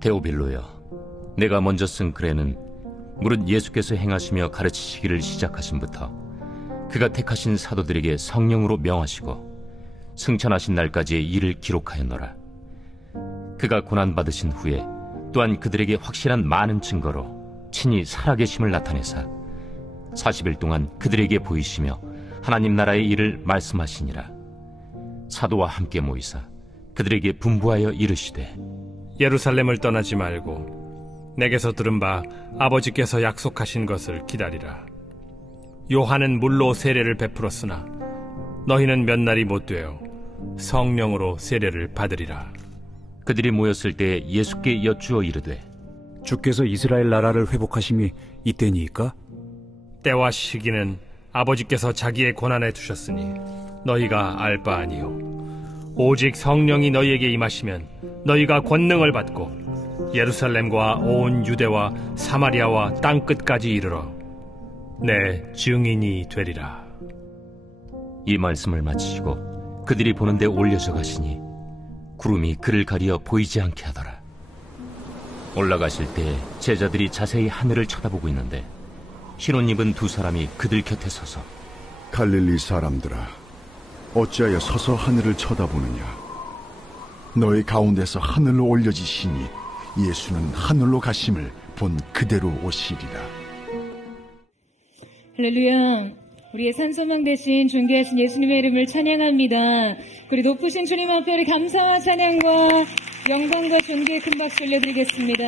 데오빌로여, 내가 먼저 쓴 글에는 무릇 예수께서 행하시며 가르치시기를 시작하심부터 그가 택하신 사도들에게 성령으로 명하시고 승천하신 날까지의 일을 기록하였노라. 그가 고난받으신 후에 또한 그들에게 확실한 많은 증거로 친히 살아계심을 나타내사 40일 동안 그들에게 보이시며 하나님 나라의 일을 말씀하시니라. 사도와 함께 모이사 그들에게 분부하여 이르시되, 예루살렘을 떠나지 말고 내게서 들은 바 아버지께서 약속하신 것을 기다리라. 요한은 물로 세례를 베풀었으나 너희는 몇 날이 못 되어 성령으로 세례를 받으리라. 그들이 모였을 때 예수께 여쭈어 이르되, 주께서 이스라엘 나라를 회복하심이 이때니이까? 때와 시기는 아버지께서 자기의 권한에 두셨으니 너희가 알 바 아니요. 오직 성령이 너희에게 임하시면 너희가 권능을 받고 예루살렘과 온 유대와 사마리아와 땅끝까지 이르러 내 증인이 되리라. 이 말씀을 마치시고 그들이 보는데 올려져 가시니 구름이 그를 가리어 보이지 않게 하더라. 올라가실 때 제자들이 자세히 하늘을 쳐다보고 있는데 흰 옷 입은 두 사람이 그들 곁에 서서, 갈릴리 사람들아, 어찌하여 서서 하늘을 쳐다보느냐? 너희 가운데서 하늘로 올려지시니 예수는 하늘로 가심을 본 그대로 오시리라. 할렐루야. 우리의 산소망 대신 존귀하신 예수님의 이름을 찬양합니다. 우리 높으신 주님 앞에 우리 감사와 찬양과 영광과 존귀의 큰 박수 올려드리겠습니다.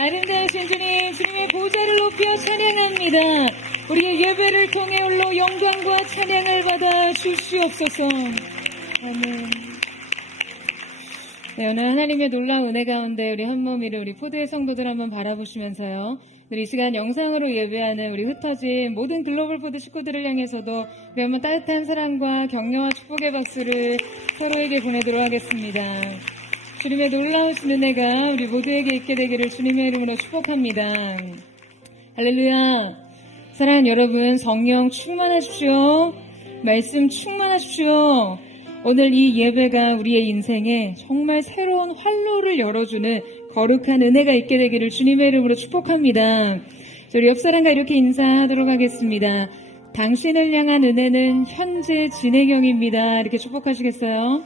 아름다우신 주님, 주님의 보좌를 높여 찬양합니다. 우리의 예배를 통해 홀로 영광과 찬양을 받아 주시옵소서. 아멘. 네, 오늘 하나님의 놀라운 은혜 가운데 우리 한몸이를 우리 포도의 성도들 한번 바라보시면서요, 우리 이 시간 영상으로 예배하는 우리 흩어진 모든 글로벌 포드 식구들을 향해서도 우리 한번 따뜻한 사랑과 격려와 축복의 박수를 서로에게 보내도록 하겠습니다. 주님의 놀라우신 은혜가 우리 모두에게 있게 되기를 주님의 이름으로 축복합니다. 할렐루야. 사랑하는 여러분, 성령 충만하십시오. 말씀 충만하십시오. 오늘 이 예배가 우리의 인생에 정말 새로운 활로를 열어주는 거룩한 은혜가 있게 되기를 주님의 이름으로 축복합니다. 우리 옆 사람과 이렇게 인사하도록 하겠습니다. 당신을 향한 은혜는 현재 진행형입니다. 이렇게 축복하시겠어요?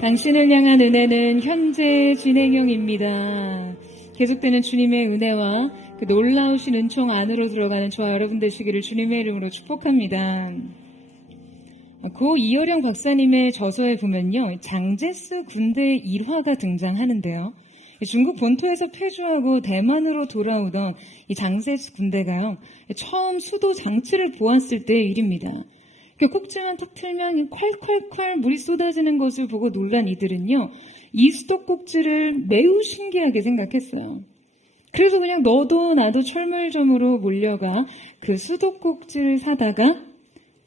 당신을 향한 은혜는 현재 진행형입니다. 계속되는 주님의 은혜와 그 놀라우신 은총 안으로 들어가는 저와 여러분 되시기를 주님의 이름으로 축복합니다. 고 이어령 박사님의 저서에 보면요, 장제스 군대의 일화가 등장하는데요. 중국 본토에서 퇴주하고 대만으로 돌아오던 이 장제스 군대가요, 처음 수도 장치를 보았을 때의 일입니다. 꼭지만 탁 틀면 콸콸콸 물이 쏟아지는 것을 보고 놀란 이들은요, 이 수도꼭지를 매우 신기하게 생각했어요. 그래서 그냥 너도 나도 철물점으로 몰려가 그 수도꼭지를 사다가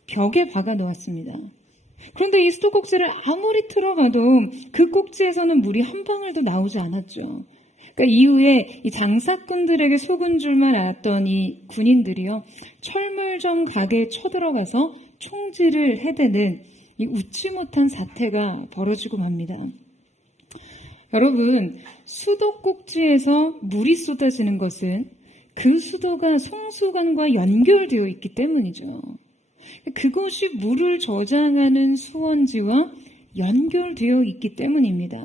벽에 박아 놓았습니다. 그런데 이 수도꼭지를 아무리 틀어봐도 그 꼭지에서는 물이 한 방울도 나오지 않았죠. 그러니까 이후에 이 장사꾼들에게 속은 줄만 알았던 이 군인들이요, 철물점 가게에 쳐들어가서 총질을 해대는 이 웃지 못한 사태가 벌어지고 맙니다. 여러분, 수도꼭지에서 물이 쏟아지는 것은 그 수도가 송수관과 연결되어 있기 때문이죠. 그것이 물을 저장하는 수원지와 연결되어 있기 때문입니다.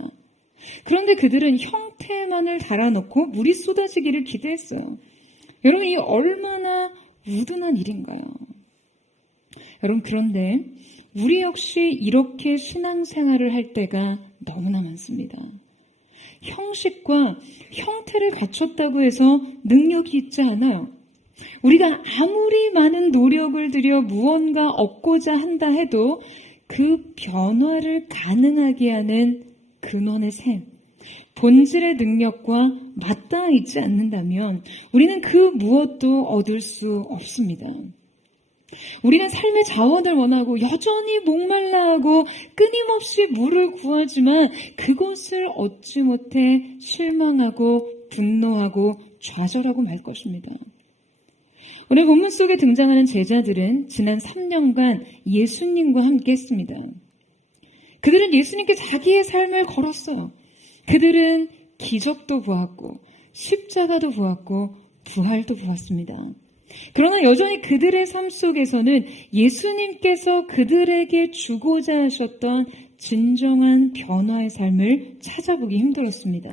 그런데 그들은 형태만을 달아놓고 물이 쏟아지기를 기대했어요. 여러분, 이 얼마나 우둔한 일인가요? 여러분, 그런데 우리 역시 이렇게 신앙생활을 할 때가 너무나 많습니다. 형식과 형태를 갖췄다고 해서 능력이 있지 않아요. 우리가 아무리 많은 노력을 들여 무언가 얻고자 한다 해도 그 변화를 가능하게 하는 근원의 셈, 본질의 능력과 맞닿아 있지 않는다면 우리는 그 무엇도 얻을 수 없습니다. 우리는 삶의 자원을 원하고 여전히 목말라하고 끊임없이 물을 구하지만 그것을 얻지 못해 실망하고 분노하고 좌절하고 말 것입니다. 오늘 본문 속에 등장하는 제자들은 지난 3년간 예수님과 함께 했습니다. 그들은 예수님께 자기의 삶을 걸었어요. 그들은 기적도 보았고 십자가도 보았고 부활도 보았습니다. 그러나 여전히 그들의 삶 속에서는 예수님께서 그들에게 주고자 하셨던 진정한 변화의 삶을 찾아보기 힘들었습니다.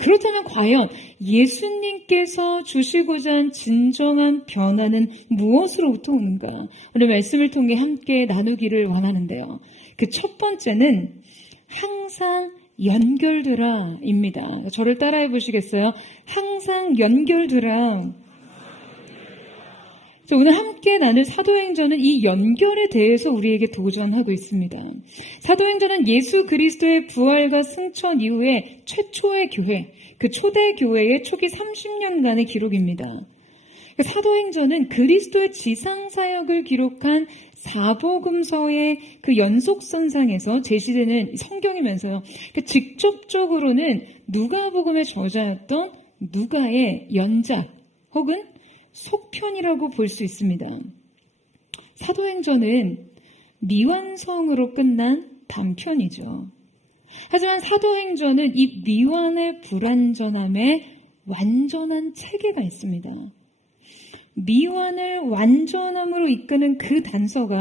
그렇다면 과연 예수님께서 주시고자 한 진정한 변화는 무엇으로부터 오는가? 오늘 말씀을 통해 함께 나누기를 원하는데요. 그 첫 번째는 항상 연결되라입니다. 저를 따라해 보시겠어요? 항상 연결되라. 오늘 함께 나눌 사도행전은 이 연결에 대해서 우리에게 도전하고 있습니다. 사도행전은 예수 그리스도의 부활과 승천 이후에 최초의 교회, 그 초대 교회의 초기 30년간의 기록입니다. 사도행전은 그리스도의 지상사역을 기록한 사복음서의 그 연속선상에서 제시되는 성경이면서요. 직접적으로는 누가복음의 저자였던 누가의 연작 혹은 속편이라고 볼 수 있습니다. 사도행전은 미완성으로 끝난 단편이죠. 하지만 사도행전은 이 미완의 불완전함에 완전한 체계가 있습니다. 미완을 완전함으로 이끄는 그 단서가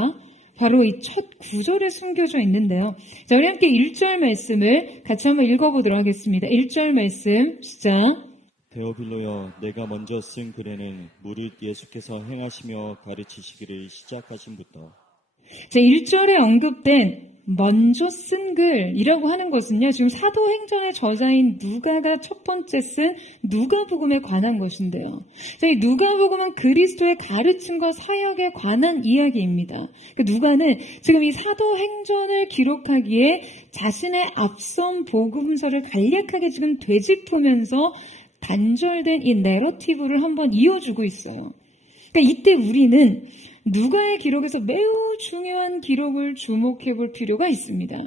바로 이 첫 구절에 숨겨져 있는데요. 자, 우리 함께 1절 말씀을 같이 한번 읽어보도록 하겠습니다. 1절 말씀 시작. 데오빌로여, 내가 먼저 쓴 글에는 무릇 예수께서 행하시며 가르치시기를 시작하신부터. 자, 1절에 언급된 먼저 쓴 글이라고 하는 것은요, 지금 사도행전의 저자인 누가가 첫 번째 쓴 누가복음에 관한 것인데요. 자, 이 누가복음은 그리스도의 가르침과 사역에 관한 이야기입니다. 누가는 지금 이 사도행전을 기록하기에 자신의 앞선 복음서를 간략하게 지금 되짚으면서 단절된 이 내러티브를 한번 이어주고 있어요. 그러니까 이때 우리는 누가의 기록에서 매우 중요한 기록을 주목해 볼 필요가 있습니다.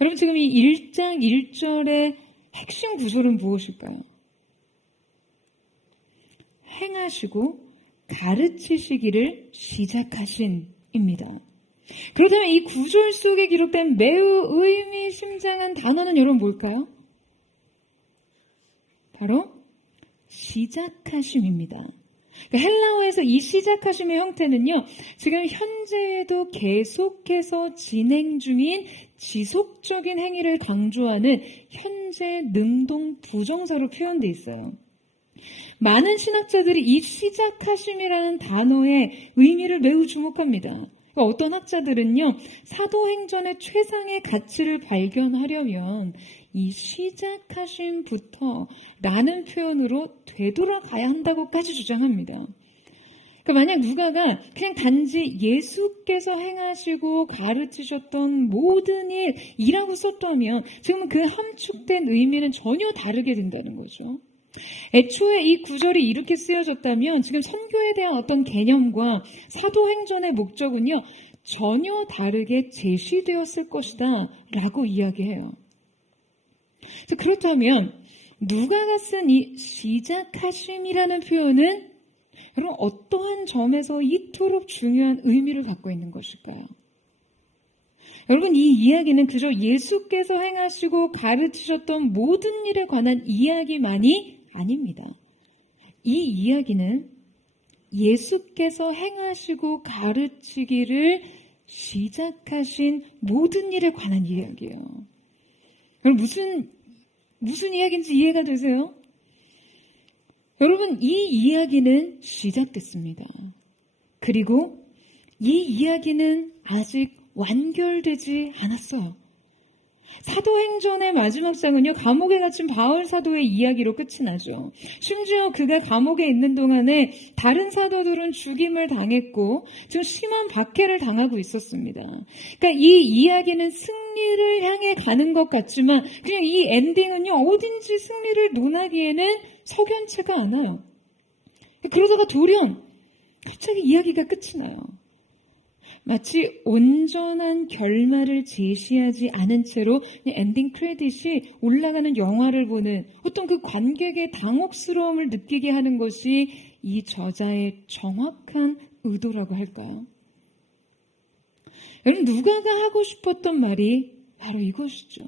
여러분, 지금 이 1장 1절의 핵심 구절은 무엇일까요? 행하시고 가르치시기를 시작하신입니다. 그렇다면 이 구절 속에 기록된 매우 의미심장한 단어는 여러분 뭘까요? 바로 시작하심입니다. 헬라어에서 이 시작하심의 형태는요, 지금 현재에도 계속해서 진행 중인 지속적인 행위를 강조하는 현재 능동 부정사로 표현되어 있어요. 많은 신학자들이 이 시작하심이라는 단어의 의미를 매우 주목합니다. 어떤 학자들은요, 사도행전의 최상의 가치를 발견하려면 이 시작하심부터 라는 표현으로 되돌아가야 한다고까지 주장합니다. 그러니까 만약 누가가 그냥 단지 예수께서 행하시고 가르치셨던 모든 일이라고 썼다면 지금 그 함축된 의미는 전혀 다르게 된다는 거죠. 애초에 이 구절이 이렇게 쓰여졌다면 지금 선교에 대한 어떤 개념과 사도행전의 목적은요, 전혀 다르게 제시되었을 것이다 라고 이야기해요. 그렇다면 누가가 쓴 이 시작하심이라는 표현은 여러분 어떠한 점에서 이토록 중요한 의미를 갖고 있는 것일까요? 여러분, 이 이야기는 그저 예수께서 행하시고 가르치셨던 모든 일에 관한 이야기만이 아닙니다. 이 이야기는 예수께서 행하시고 가르치기를 시작하신 모든 일에 관한 이야기예요. 여러분, 무슨 이야기인지 이해가 되세요? 여러분, 이 이야기는 시작됐습니다. 그리고 이 이야기는 아직 완결되지 않았어요. 사도행전의 마지막 장은요, 감옥에 갇힌 바울 사도의 이야기로 끝이 나죠. 심지어 그가 감옥에 있는 동안에 다른 사도들은 죽임을 당했고 좀 심한 박해를 당하고 있었습니다. 그러니까 이 이야기는 승리를 향해 가는 것 같지만 그냥 이 엔딩은요, 어딘지 승리를 논하기에는 석연치가 않아요. 그러다가 돌연 갑자기 이야기가 끝이 나요. 마치 온전한 결말을 제시하지 않은 채로 엔딩 크레딧이 올라가는 영화를 보는 어떤 그 관객의 당혹스러움을 느끼게 하는 것이 이 저자의 정확한 의도라고 할까요? 여러분, 누가가 하고 싶었던 말이 바로 이것이죠.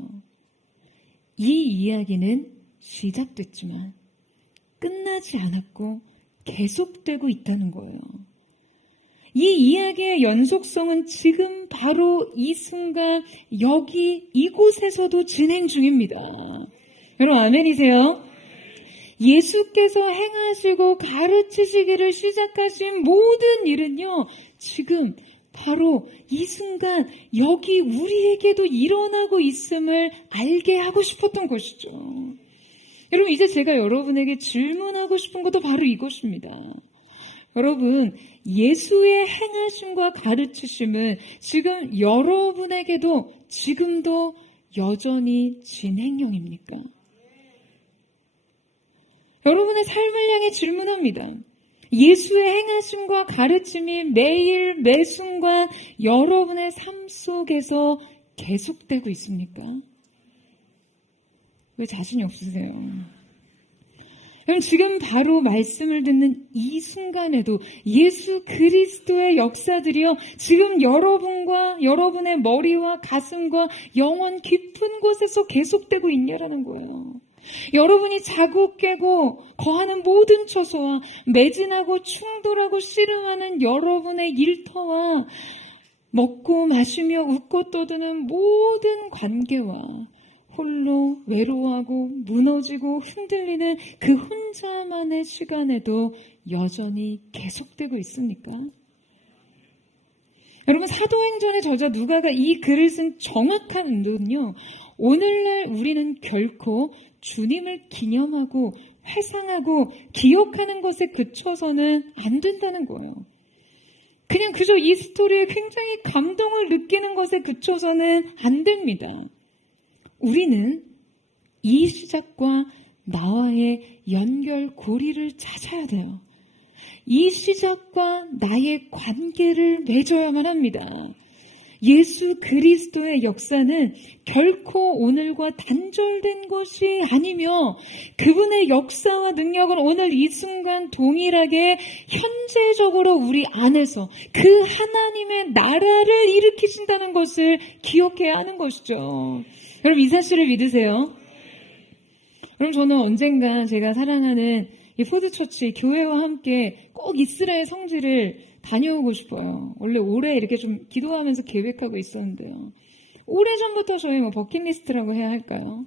이 이야기는 시작됐지만 끝나지 않았고 계속되고 있다는 거예요. 이 이야기의 연속성은 지금 바로 이 순간 여기 이곳에서도 진행 중입니다. 여러분 아멘이세요? 예수께서 행하시고 가르치시기를 시작하신 모든 일은요, 지금 바로 이 순간 여기 우리에게도 일어나고 있음을 알게 하고 싶었던 것이죠. 여러분, 이제 제가 여러분에게 질문하고 싶은 것도 바로 이것입니다. 여러분, 예수의 행하심과 가르치심은 지금 여러분에게도 지금도 여전히 진행형입니까? 여러분의 삶을 향해 질문합니다. 예수의 행하심과 가르침이 매일 매순간 여러분의 삶 속에서 계속되고 있습니까? 왜 자신이 없으세요? 그럼 지금 바로 말씀을 듣는 이 순간에도 예수 그리스도의 역사들이요, 지금 여러분과 여러분의 머리와 가슴과 영혼 깊은 곳에서 계속되고 있냐라는 거예요. 여러분이 자고 깨고 거하는 모든 처소와 매진하고 충돌하고 씨름하는 여러분의 일터와 먹고 마시며 웃고 떠드는 모든 관계와 홀로 외로워하고 무너지고 흔들리는 그 혼자만의 시간에도 여전히 계속되고 있습니까? 여러분, 사도행전의 저자 누가가 이 글을 쓴 정확한 의도는요, 오늘날 우리는 결코 주님을 기념하고 회상하고 기억하는 것에 그쳐서는 안 된다는 거예요. 그냥 그저 이 스토리에 굉장히 감동을 느끼는 것에 그쳐서는 안 됩니다. 우리는 이 시작과 나와의 연결고리를 찾아야 돼요. 이 시작과 나의 관계를 맺어야만 합니다. 예수 그리스도의 역사는 결코 오늘과 단절된 것이 아니며 그분의 역사와 능력은 오늘 이 순간 동일하게 현재적으로 우리 안에서 그 하나님의 나라를 일으키신다는 것을 기억해야 하는 것이죠. 여러분, 이 사실을 믿으세요? 그럼 저는 언젠가 제가 사랑하는 이 포드처치 교회와 함께 꼭 이스라엘 성지를 다녀오고 싶어요. 원래 올해 이렇게 좀 기도하면서 계획하고 있었는데요. 오래전부터 저희 버킷리스트라고 해야 할까요?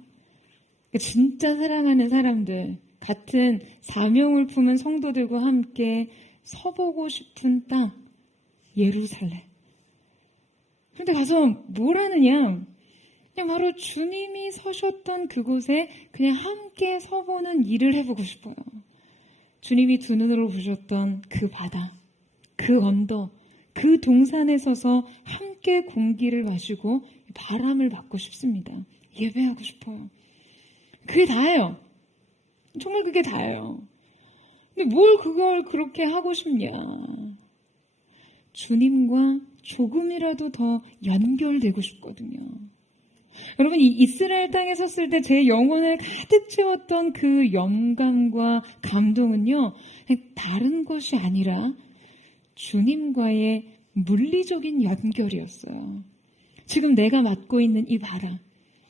진짜 사랑하는 사람들, 같은 사명을 품은 성도들과 함께 서보고 싶은 땅, 예루살렘. 그런데 가서 뭘 하느냐? 그냥 바로 주님이 서셨던 그곳에 그냥 함께 서보는 일을 해보고 싶어요. 주님이 두 눈으로 보셨던 그 바다, 그 언덕, 그 동산에 서서 함께 공기를 마시고 바람을 맞고 싶습니다. 예배하고 싶어요. 그게 다예요. 정말 그게 다예요. 근데 뭘 그걸 그렇게 하고 싶냐? 주님과 조금이라도 더 연결되고 싶거든요. 여러분, 이 이스라엘 땅에 섰을 때 제 영혼을 가득 채웠던 그 영감과 감동은요, 다른 것이 아니라 주님과의 물리적인 연결이었어요. 지금 내가 맡고 있는 이 바람.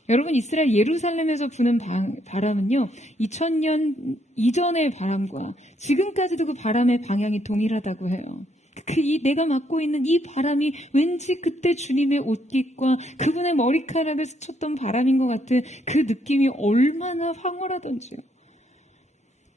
여러분, 이스라엘 예루살렘에서 부는 바람은요, 2000년 이전의 바람과 지금까지도 그 바람의 방향이 동일하다고 해요. 내가 맡고 있는 이 바람이 왠지 그때 주님의 옷깃과 그분의 머리카락을 스쳤던 바람인 것 같은 그 느낌이 얼마나 황홀하던지요.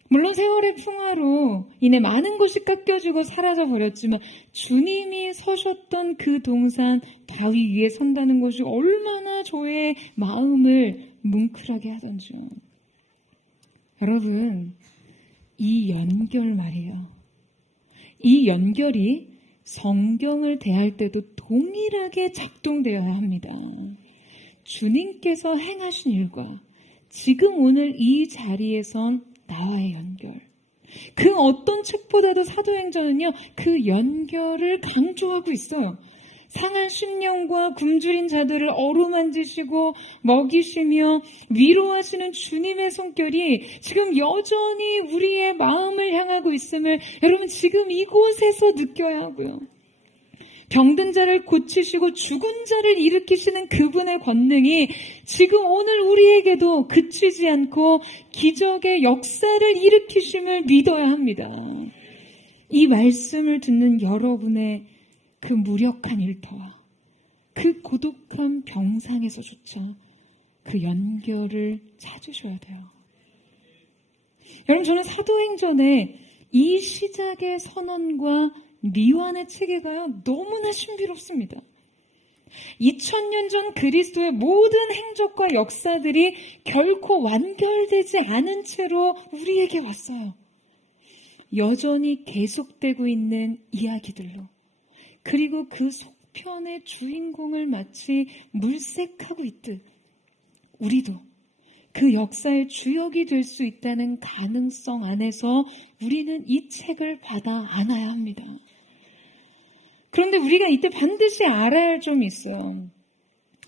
물론 세월의 풍화로 인해 많은 것이 깎여지고 사라져 버렸지만 주님이 서셨던 그 동산 바위 위에 선다는 것이 얼마나 저의 마음을 뭉클하게 하던지요. 여러분, 이 연결 말이에요. 이 연결이 성경을 대할 때도 동일하게 작동되어야 합니다. 주님께서 행하신 일과 지금 오늘 이 자리에선 나와의 연결. 그 어떤 책보다도 사도행전은요, 그 연결을 강조하고 있어요. 상한 심령과 굶주린 자들을 어루만지시고 먹이시며 위로하시는 주님의 손길이 지금 여전히 우리의 마음을 향하고 있음을 여러분 지금 이곳에서 느껴야 하고요. 병든 자를 고치시고 죽은 자를 일으키시는 그분의 권능이 지금 오늘 우리에게도 그치지 않고 기적의 역사를 일으키심을 믿어야 합니다. 이 말씀을 듣는 여러분의 그 무력한 일터와 그 고독한 병상에서조차 그 연결을 찾으셔야 돼요. 여러분, 저는 사도행전에 이 시작의 선언과 미완의 체계가요, 너무나 신비롭습니다. 2000년 전 그리스도의 모든 행적과 역사들이 결코 완결되지 않은 채로 우리에게 왔어요. 여전히 계속되고 있는 이야기들로, 그리고 그 속편의 주인공을 마치 물색하고 있듯 우리도 그 역사의 주역이 될 수 있다는 가능성 안에서 우리는 이 책을 받아 안아야 합니다. 그런데 우리가 이때 반드시 알아야 할 점이 있어요.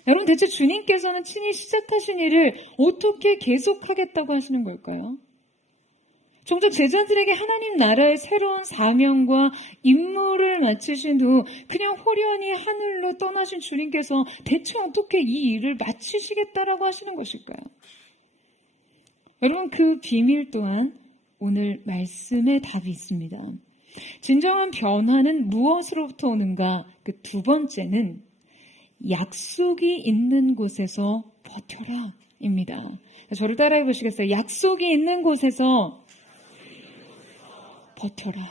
여러분, 대체 주님께서는 친히 시작하신 일을 어떻게 계속하겠다고 하시는 걸까요? 정작 제자들에게 하나님 나라의 새로운 사명과 임무를 마치신 후 그냥 호련히 하늘로 떠나신 주님께서 대체 어떻게 이 일을 마치시겠다라고 하시는 것일까요? 여러분, 그 비밀 또한 오늘 말씀에 답이 있습니다. 진정한 변화는 무엇으로부터 오는가? 그 두 번째는 약속이 있는 곳에서 버텨라 입니다. 저를 따라해 보시겠어요? 약속이 있는 곳에서 버텨라.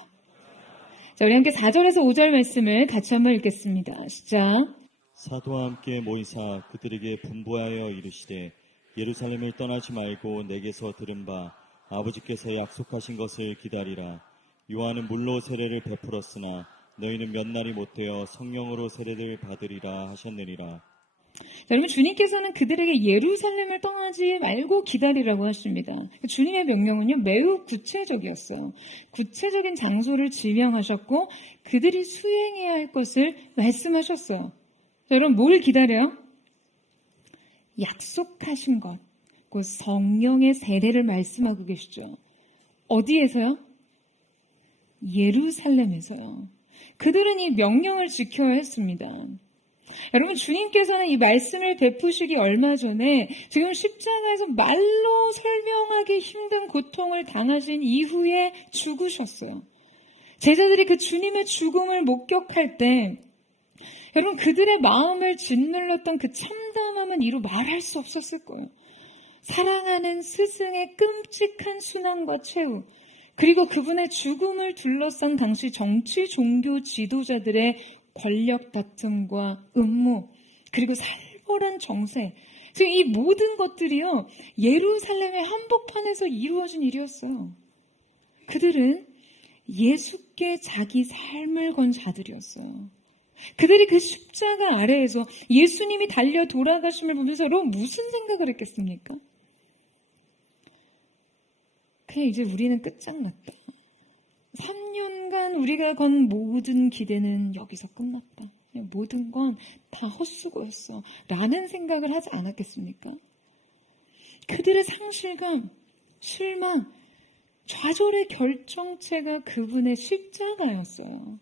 자, 우리 함께 4절에서 5절 말씀을 같이 한번 읽겠습니다. 시작. 사도와 함께 모이사 그들에게 분부하여 이르시되 예루살렘을 떠나지 말고 내게서 들은 바 아버지께서 약속하신 것을 기다리라. 요한은 물로 세례를 베풀었으나 너희는 몇 날이 못되어 성령으로 세례를 받으리라 하셨느니라. 자, 여러분, 주님께서는 그들에게 예루살렘을 떠나지 말고 기다리라고 하십니다. 주님의 명령은요, 매우 구체적이었어요. 구체적인 장소를 지명하셨고 그들이 수행해야 할 것을 말씀하셨어요. 자, 여러분, 뭘 기다려요? 약속하신 것, 그 성령의 세례를 말씀하고 계시죠. 어디에서요? 예루살렘에서요. 그들은 이 명령을 지켜야 했습니다. 여러분, 주님께서는 이 말씀을 베푸시기 얼마 전에 지금 십자가에서 말로 설명하기 힘든 고통을 당하신 이후에 죽으셨어요. 제자들이 그 주님의 죽음을 목격할 때 여러분, 그들의 마음을 짓눌렀던 그 참담함은 이루 말할 수 없었을 거예요. 사랑하는 스승의 끔찍한 순환과 최후, 그리고 그분의 죽음을 둘러싼 당시 정치 종교 지도자들의 권력 다툼과 음모, 그리고 살벌한 정세, 지금 이 모든 것들이요, 예루살렘의 한복판에서 이루어진 일이었어요. 그들은 예수께 자기 삶을 건 자들이었어요. 그들이 그 십자가 아래에서 예수님이 달려 돌아가심을 보면서 여러분, 무슨 생각을 했겠습니까? 그냥 이제 우리는 끝장났다. 3년간 우리가 건 모든 기대는 여기서 끝났다. 그냥 모든 건 다 헛수고였어. 라는 생각을 하지 않았겠습니까? 그들의 상실감, 실망, 좌절의 결정체가 그분의 십자가였어요.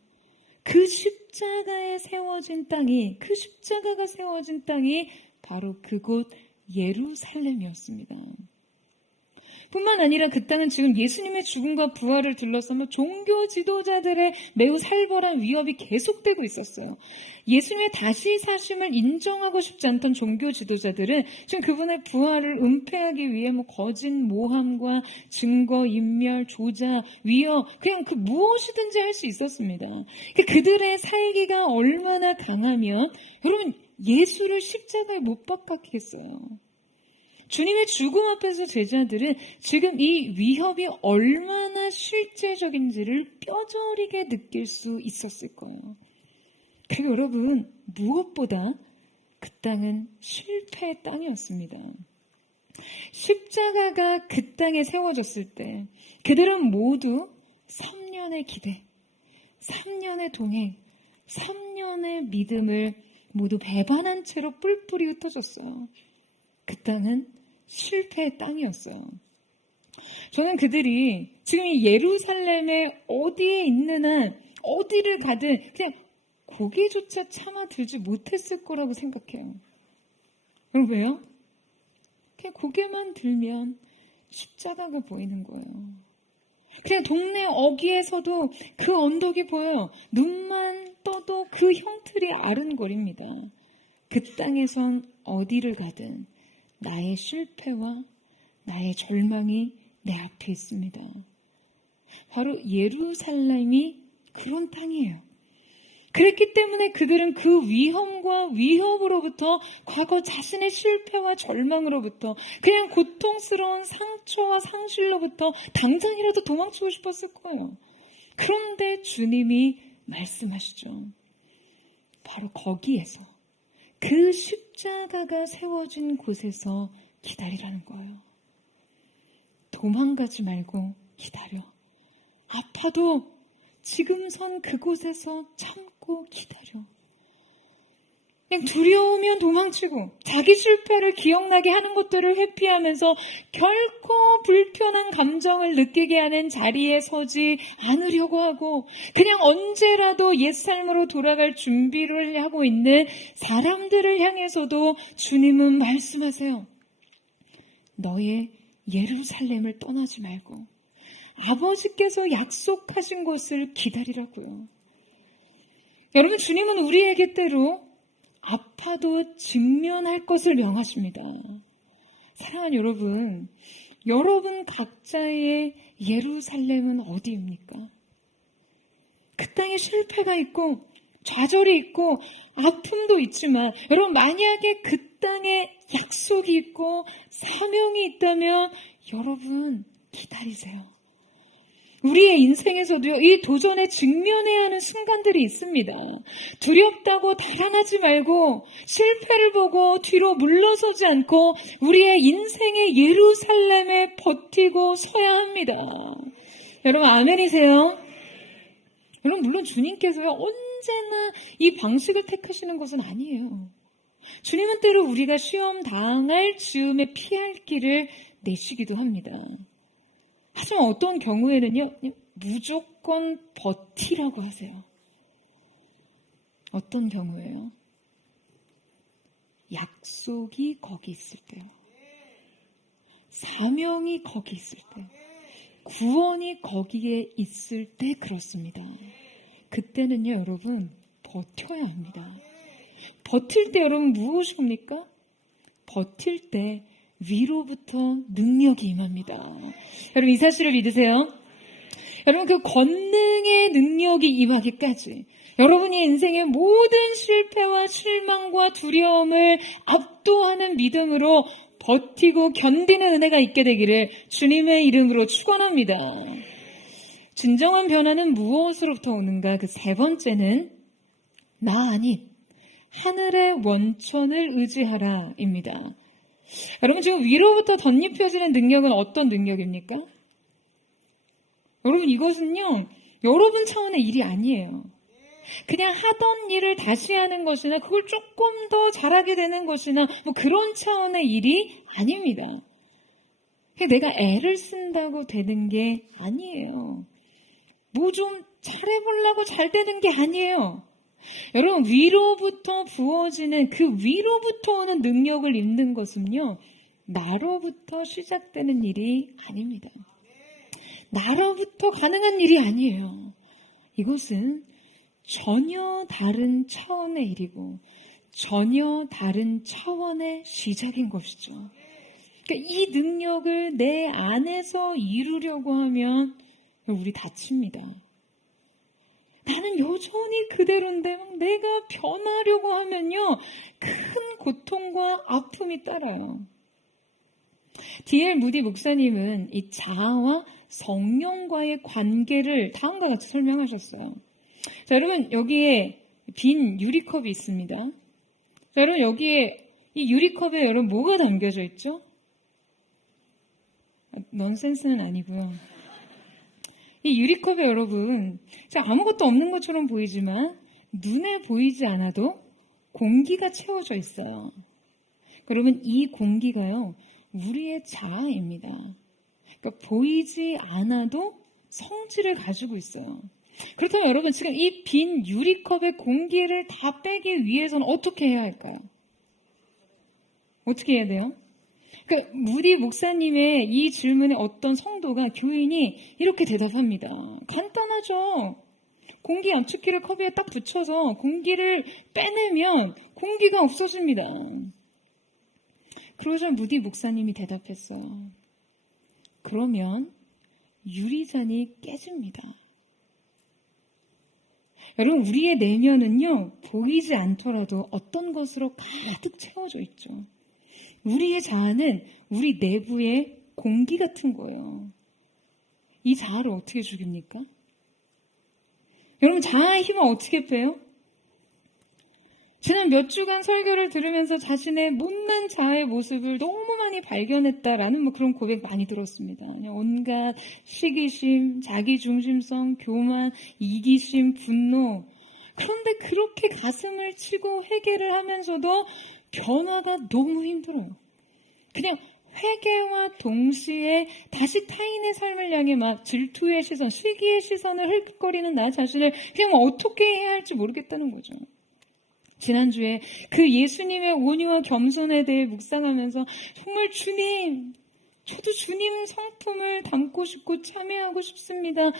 그 십자가에 세워진 땅이, 그 십자가가 세워진 땅이 바로 그곳 예루살렘이었습니다. 뿐만 아니라 그 땅은 지금 예수님의 죽음과 부활을 둘러싸며 종교 지도자들의 매우 살벌한 위협이 계속되고 있었어요. 예수님의 다시 사심을 인정하고 싶지 않던 종교 지도자들은 지금 그분의 부활을 은폐하기 위해 거짓 모함과 증거 인멸, 조작, 위협, 그냥 그 무엇이든지 할 수 있었습니다. 그들의 살기가 얼마나 강하면 여러분, 예수를 십자가에 못 박았겠어요. 주님의 죽음 앞에서 제자들은 지금 이 위협이 얼마나 실제적인지를 뼈저리게 느낄 수 있었을 거예요. 그리고 여러분, 무엇보다 그 땅은 실패의 땅이었습니다. 십자가가 그 땅에 세워졌을 때 그들은 모두 3년의 기대, 3년의 동행, 3년의 믿음을 모두 배반한 채로 뿔뿔이 흩어졌어요. 그 땅은 실패의 땅이었어요. 저는 그들이 지금 이 예루살렘에 어디에 있는 한, 어디를 가든 그냥 고개조차 참아 들지 못했을 거라고 생각해요. 그럼 왜요? 그냥 고개만 들면 십자가가 보이는 거예요. 그냥 동네 어귀에서도 그 언덕이 보여요. 눈만 떠도 그 형틀이 아른거립니다. 그 땅에선 어디를 가든 나의 실패와 나의 절망이 내 앞에 있습니다. 바로 예루살렘이 그런 땅이에요. 그랬기 때문에 그들은 그 위험과 위협으로부터, 과거 자신의 실패와 절망으로부터, 그냥 고통스러운 상처와 상실로부터 당장이라도 도망치고 싶었을 거예요. 그런데 주님이 말씀하시죠. 바로 거기에서, 그 십자가가 세워진 곳에서 기다리라는 거예요. 도망가지 말고 기다려. 아파도 지금 선 그곳에서 참고 기다려. 그냥 두려우면 도망치고 자기 실패를 기억나게 하는 것들을 회피하면서 결코 불편한 감정을 느끼게 하는 자리에 서지 않으려고 하고, 그냥 언제라도 옛삶으로 돌아갈 준비를 하고 있는 사람들을 향해서도 주님은 말씀하세요. 너의 예루살렘을 떠나지 말고 아버지께서 약속하신 것을 기다리라고요. 여러분, 주님은 우리에게 때로 아파도 직면할 것을 명하십니다. 사랑하는 여러분, 여러분 각자의 예루살렘은 어디입니까? 그 땅에 실패가 있고 좌절이 있고 아픔도 있지만, 여러분 만약에 그 땅에 약속이 있고 사명이 있다면 여러분 기다리세요. 우리의 인생에서도요, 이 도전에 직면해야 하는 순간들이 있습니다. 두렵다고 달아나지 말고 실패를 보고 뒤로 물러서지 않고 우리의 인생의 예루살렘에 버티고 서야 합니다. 여러분 아멘이세요? 여러분 물론 주님께서요 언제나 이 방식을 택하시는 것은 아니에요. 주님은 때로 우리가 시험 당할 즈음에 피할 길을 내시기도 합니다. 하지만 어떤 경우에는요, 무조건 버티라고 하세요. 어떤 경우에요? 약속이 거기 있을 때요. 사명이 거기 있을 때. 구원이 거기에 있을 때 그렇습니다. 그때는요, 여러분, 버텨야 합니다. 버틸 때 여러분 무엇입니까? 버틸 때 위로부터 능력이 임합니다. 여러분 이 사실을 믿으세요? 여러분 그 권능의 능력이 임하기까지 여러분이 인생의 모든 실패와 실망과 두려움을 압도하는 믿음으로 버티고 견디는 은혜가 있게 되기를 주님의 이름으로 축원합니다. 진정한 변화는 무엇으로부터 오는가? 그 세 번째는 나 아닌 하늘의 원천을 의지하라입니다. 여러분 지금 위로부터 덧입혀지는 능력은 어떤 능력입니까? 여러분 이것은요 여러분 차원의 일이 아니에요. 그냥 하던 일을 다시 하는 것이나 그걸 조금 더 잘하게 되는 것이나 뭐 그런 차원의 일이 아닙니다. 내가 애를 쓴다고 되는 게 아니에요. 뭐 좀 잘해보려고 잘 되는 게 아니에요. 여러분 위로부터 부어지는 그 위로부터 오는 능력을 입는 것은요 나로부터 시작되는 일이 아닙니다. 나로부터 가능한 일이 아니에요. 이것은 전혀 다른 차원의 일이고 전혀 다른 차원의 시작인 것이죠. 그러니까 이 능력을 내 안에서 이루려고 하면 우리 다칩니다. 나는 여전히 그대로인데 막 내가 변하려고 하면요 큰 고통과 아픔이 따라요. D.L. 무디 목사님은 이 자아와 성령과의 관계를 다음과 같이 설명하셨어요. 자, 여러분 여기에 빈 유리컵이 있습니다. 자, 여러분 여기에 이 유리컵에 여러분 뭐가 담겨져 있죠? 넌센스는 아니고요. 이 유리컵에 여러분 아무것도 없는 것처럼 보이지만 눈에 보이지 않아도 공기가 채워져 있어요. 그러면 이 공기가요 우리의 자아입니다. 그러니까 보이지 않아도 성질을 가지고 있어요. 그렇다면 여러분, 지금 이 빈 유리컵의 공기를 다 빼기 위해서는 어떻게 해야 할까요? 어떻게 해야 돼요? 그러니까 무디 목사님의 이 질문에 어떤 성도가, 교인이 이렇게 대답합니다. 간단하죠. 공기 압축기를 컵 위에 딱 붙여서 공기를 빼내면 공기가 없어집니다. 그러자 무디 목사님이 대답했어요. 그러면 유리잔이 깨집니다. 여러분, 우리의 내면은요, 보이지 않더라도 어떤 것으로 가득 채워져 있죠. 우리의 자아는 우리 내부의 공기 같은 거예요. 이 자아를 어떻게 죽입니까? 여러분, 자아의 힘을 어떻게 빼요? 지난 몇 주간 설교를 들으면서 자신의 못난 자아의 모습을 너무 많이 발견했다라는 그런 고백 많이 들었습니다. 온갖 시기심, 자기중심성, 교만, 이기심, 분노. 그런데 그렇게 가슴을 치고 회개를 하면서도 변화가 너무 힘들어요. 그냥 회개와 동시에 다시 타인의 삶을 향해 막 질투의 시선, 시기의 시선을 흘끗거리는 나 자신을 그냥 어떻게 해야 할지 모르겠다는 거죠. 지난주에 그 예수님의 온유와 겸손에 대해 묵상하면서 정말 주님, 저도 주님 성품을 담고 싶고 참여하고 싶습니다.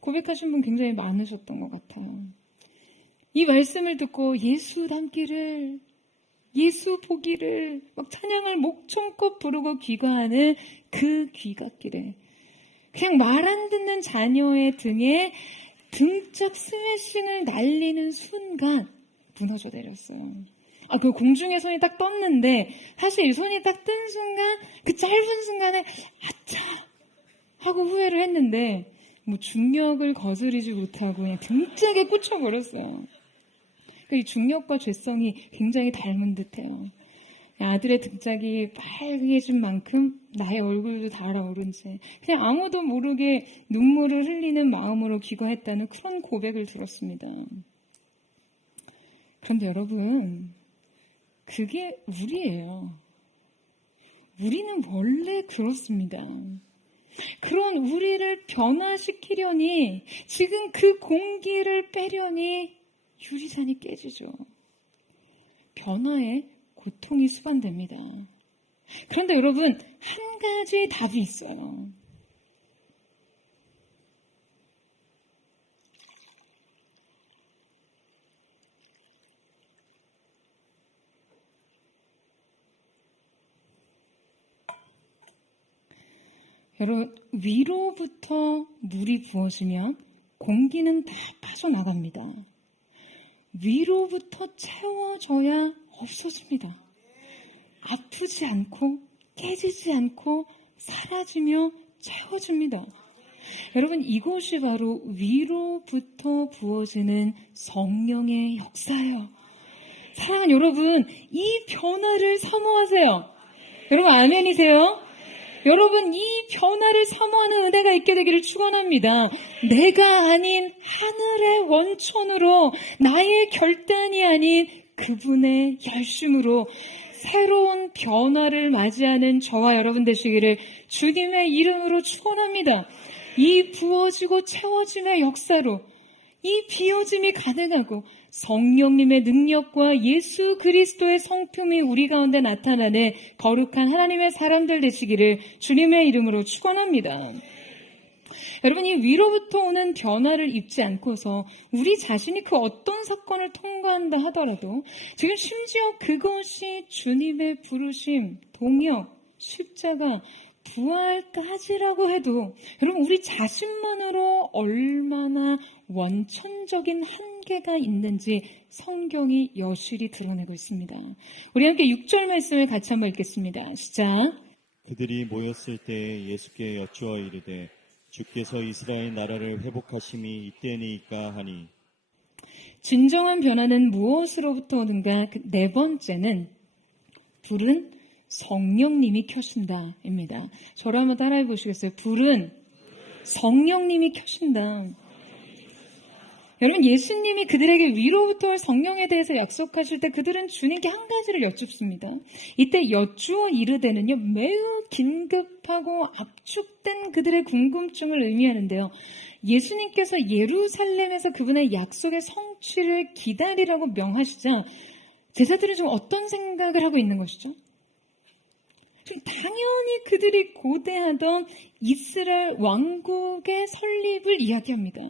고백하신 분 굉장히 많으셨던 것 같아요. 이 말씀을 듣고 예수 닮기를, 예수 보기를 막 찬양을 목청껏 부르고 귀가하는 그 귀갓길에 그냥 말 안 듣는 자녀의 등에 등짝 스매싱을 날리는 순간 무너져 내렸어요. 그 공중에 손이 딱 떴는데 사실 손이 딱 뜬 순간 그 짧은 순간에 아차 하고 후회를 했는데 중력을 거스르지 못하고 그냥 등짝에 꽂혀버렸어요. 이 중력과 죄성이 굉장히 닮은 듯해요. 아들의 등짝이 빨개진 만큼 나의 얼굴도 달아오른 채 그냥 아무도 모르게 눈물을 흘리는 마음으로 귀가했다는 그런 고백을 들었습니다. 그런데 여러분, 그게 우리예요. 우리는 원래 그렇습니다. 그런 우리를 변화시키려니, 지금 그 공기를 빼려니 유리잔이 깨지죠. 변화에 고통이 수반됩니다. 그런데 여러분, 한 가지 답이 있어요. 여러분, 위로부터 물이 부어지면 공기는 다 빠져나갑니다. 위로부터 채워져야 없어집니다. 아프지 않고 깨지지 않고 사라지며 채워집니다. 여러분, 이것이 바로 위로부터 부어지는 성령의 역사예요. 사랑하는 여러분, 이 변화를 사모하세요. 여러분, 아멘이세요? 여러분, 이 변화를 사모하는 은혜가 있게 되기를 축원합니다. 내가 아닌 하늘의 원천으로, 나의 결단이 아닌 그분의 열심으로 새로운 변화를 맞이하는 저와 여러분 되시기를 주님의 이름으로 축원합니다. 이 부어지고 채워짐의 역사로 이 비어짐이 가능하고 성령님의 능력과 예수 그리스도의 성품이 우리 가운데 나타나는 거룩한 하나님의 사람들 되시기를 주님의 이름으로 축원합니다. 여러분, 이 위로부터 오는 변화를 입지 않고서 우리 자신이 그 어떤 사건을 통과한다 하더라도 지금 심지어 그것이 주님의 부르심, 동역, 십자가, 부활까지라고 해도 여러분, 우리 자신만으로 얼마나 원천적인 한계가 있는지 성경이 여실히 드러내고 있습니다. 우리 함께 6절 말씀을 같이 한번 읽겠습니다. 시작. 그들이 모였을 때 예수께 여쭈어 이르되 주께서 이스라엘 나라를 회복하심이 이때니까 하니. 진정한 변화는 무엇으로부터 오는가? 네 번째는 불은 성령님이 켜신다입니다. 저를 한번 따라해 보시겠어요? 불은 성령님이 켜신다. 여러분, 예수님이 그들에게 위로부터 올 성령에 대해서 약속하실 때 그들은 주님께 한 가지를 여쭙습니다. 이때 여쭈어 이르되는요, 매우 긴급하고 압축된 그들의 궁금증을 의미하는데요. 예수님께서 예루살렘에서 그분의 약속의 성취를 기다리라고 명하시자 제자들은 좀 어떤 생각을 하고 있는 것이죠? 지금 당연히 그들이 고대하던 이스라엘 왕국의 설립을 이야기합니다.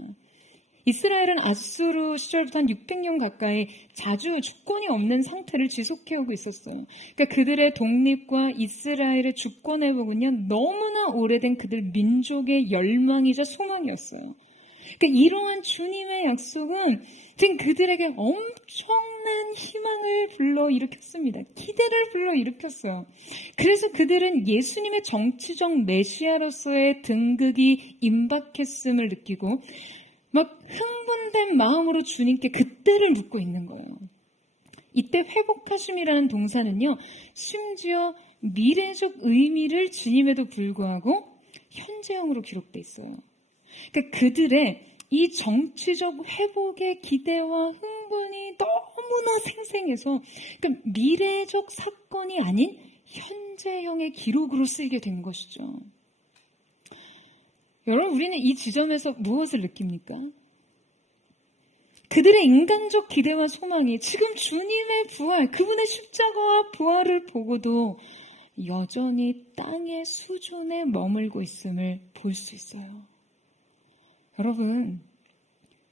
이스라엘은 아수르 시절부터 한 600년 가까이 자주 주권이 없는 상태를 지속해오고 있었어요. 그러니까 그들의 독립과 이스라엘의 주권 회복은요, 너무나 오래된 그들 민족의 열망이자 소망이었어요. 그러니까 이러한 주님의 약속은 지금 그들에게 엄청난 희망을 불러일으켰습니다. 기대를 불러일으켰어요. 그래서 그들은 예수님의 정치적 메시아로서의 등극이 임박했음을 느끼고 막 흥분된 마음으로 주님께 그때를 묻고 있는 거예요. 이때 회복하심이라는 동사는요, 심지어 미래적 의미를 지님에도 불구하고 현재형으로 기록돼 있어요. 그러니까 그들의 이 정치적 회복의 기대와 흥분이 너무나 생생해서 그러니까 미래적 사건이 아닌 현재형의 기록으로 쓰이게 된 것이죠. 여러분, 우리는 이 지점에서 무엇을 느낍니까? 그들의 인간적 기대와 소망이 지금 주님의 부활, 그분의 십자가와 부활을 보고도 여전히 땅의 수준에 머물고 있음을 볼 수 있어요. 여러분,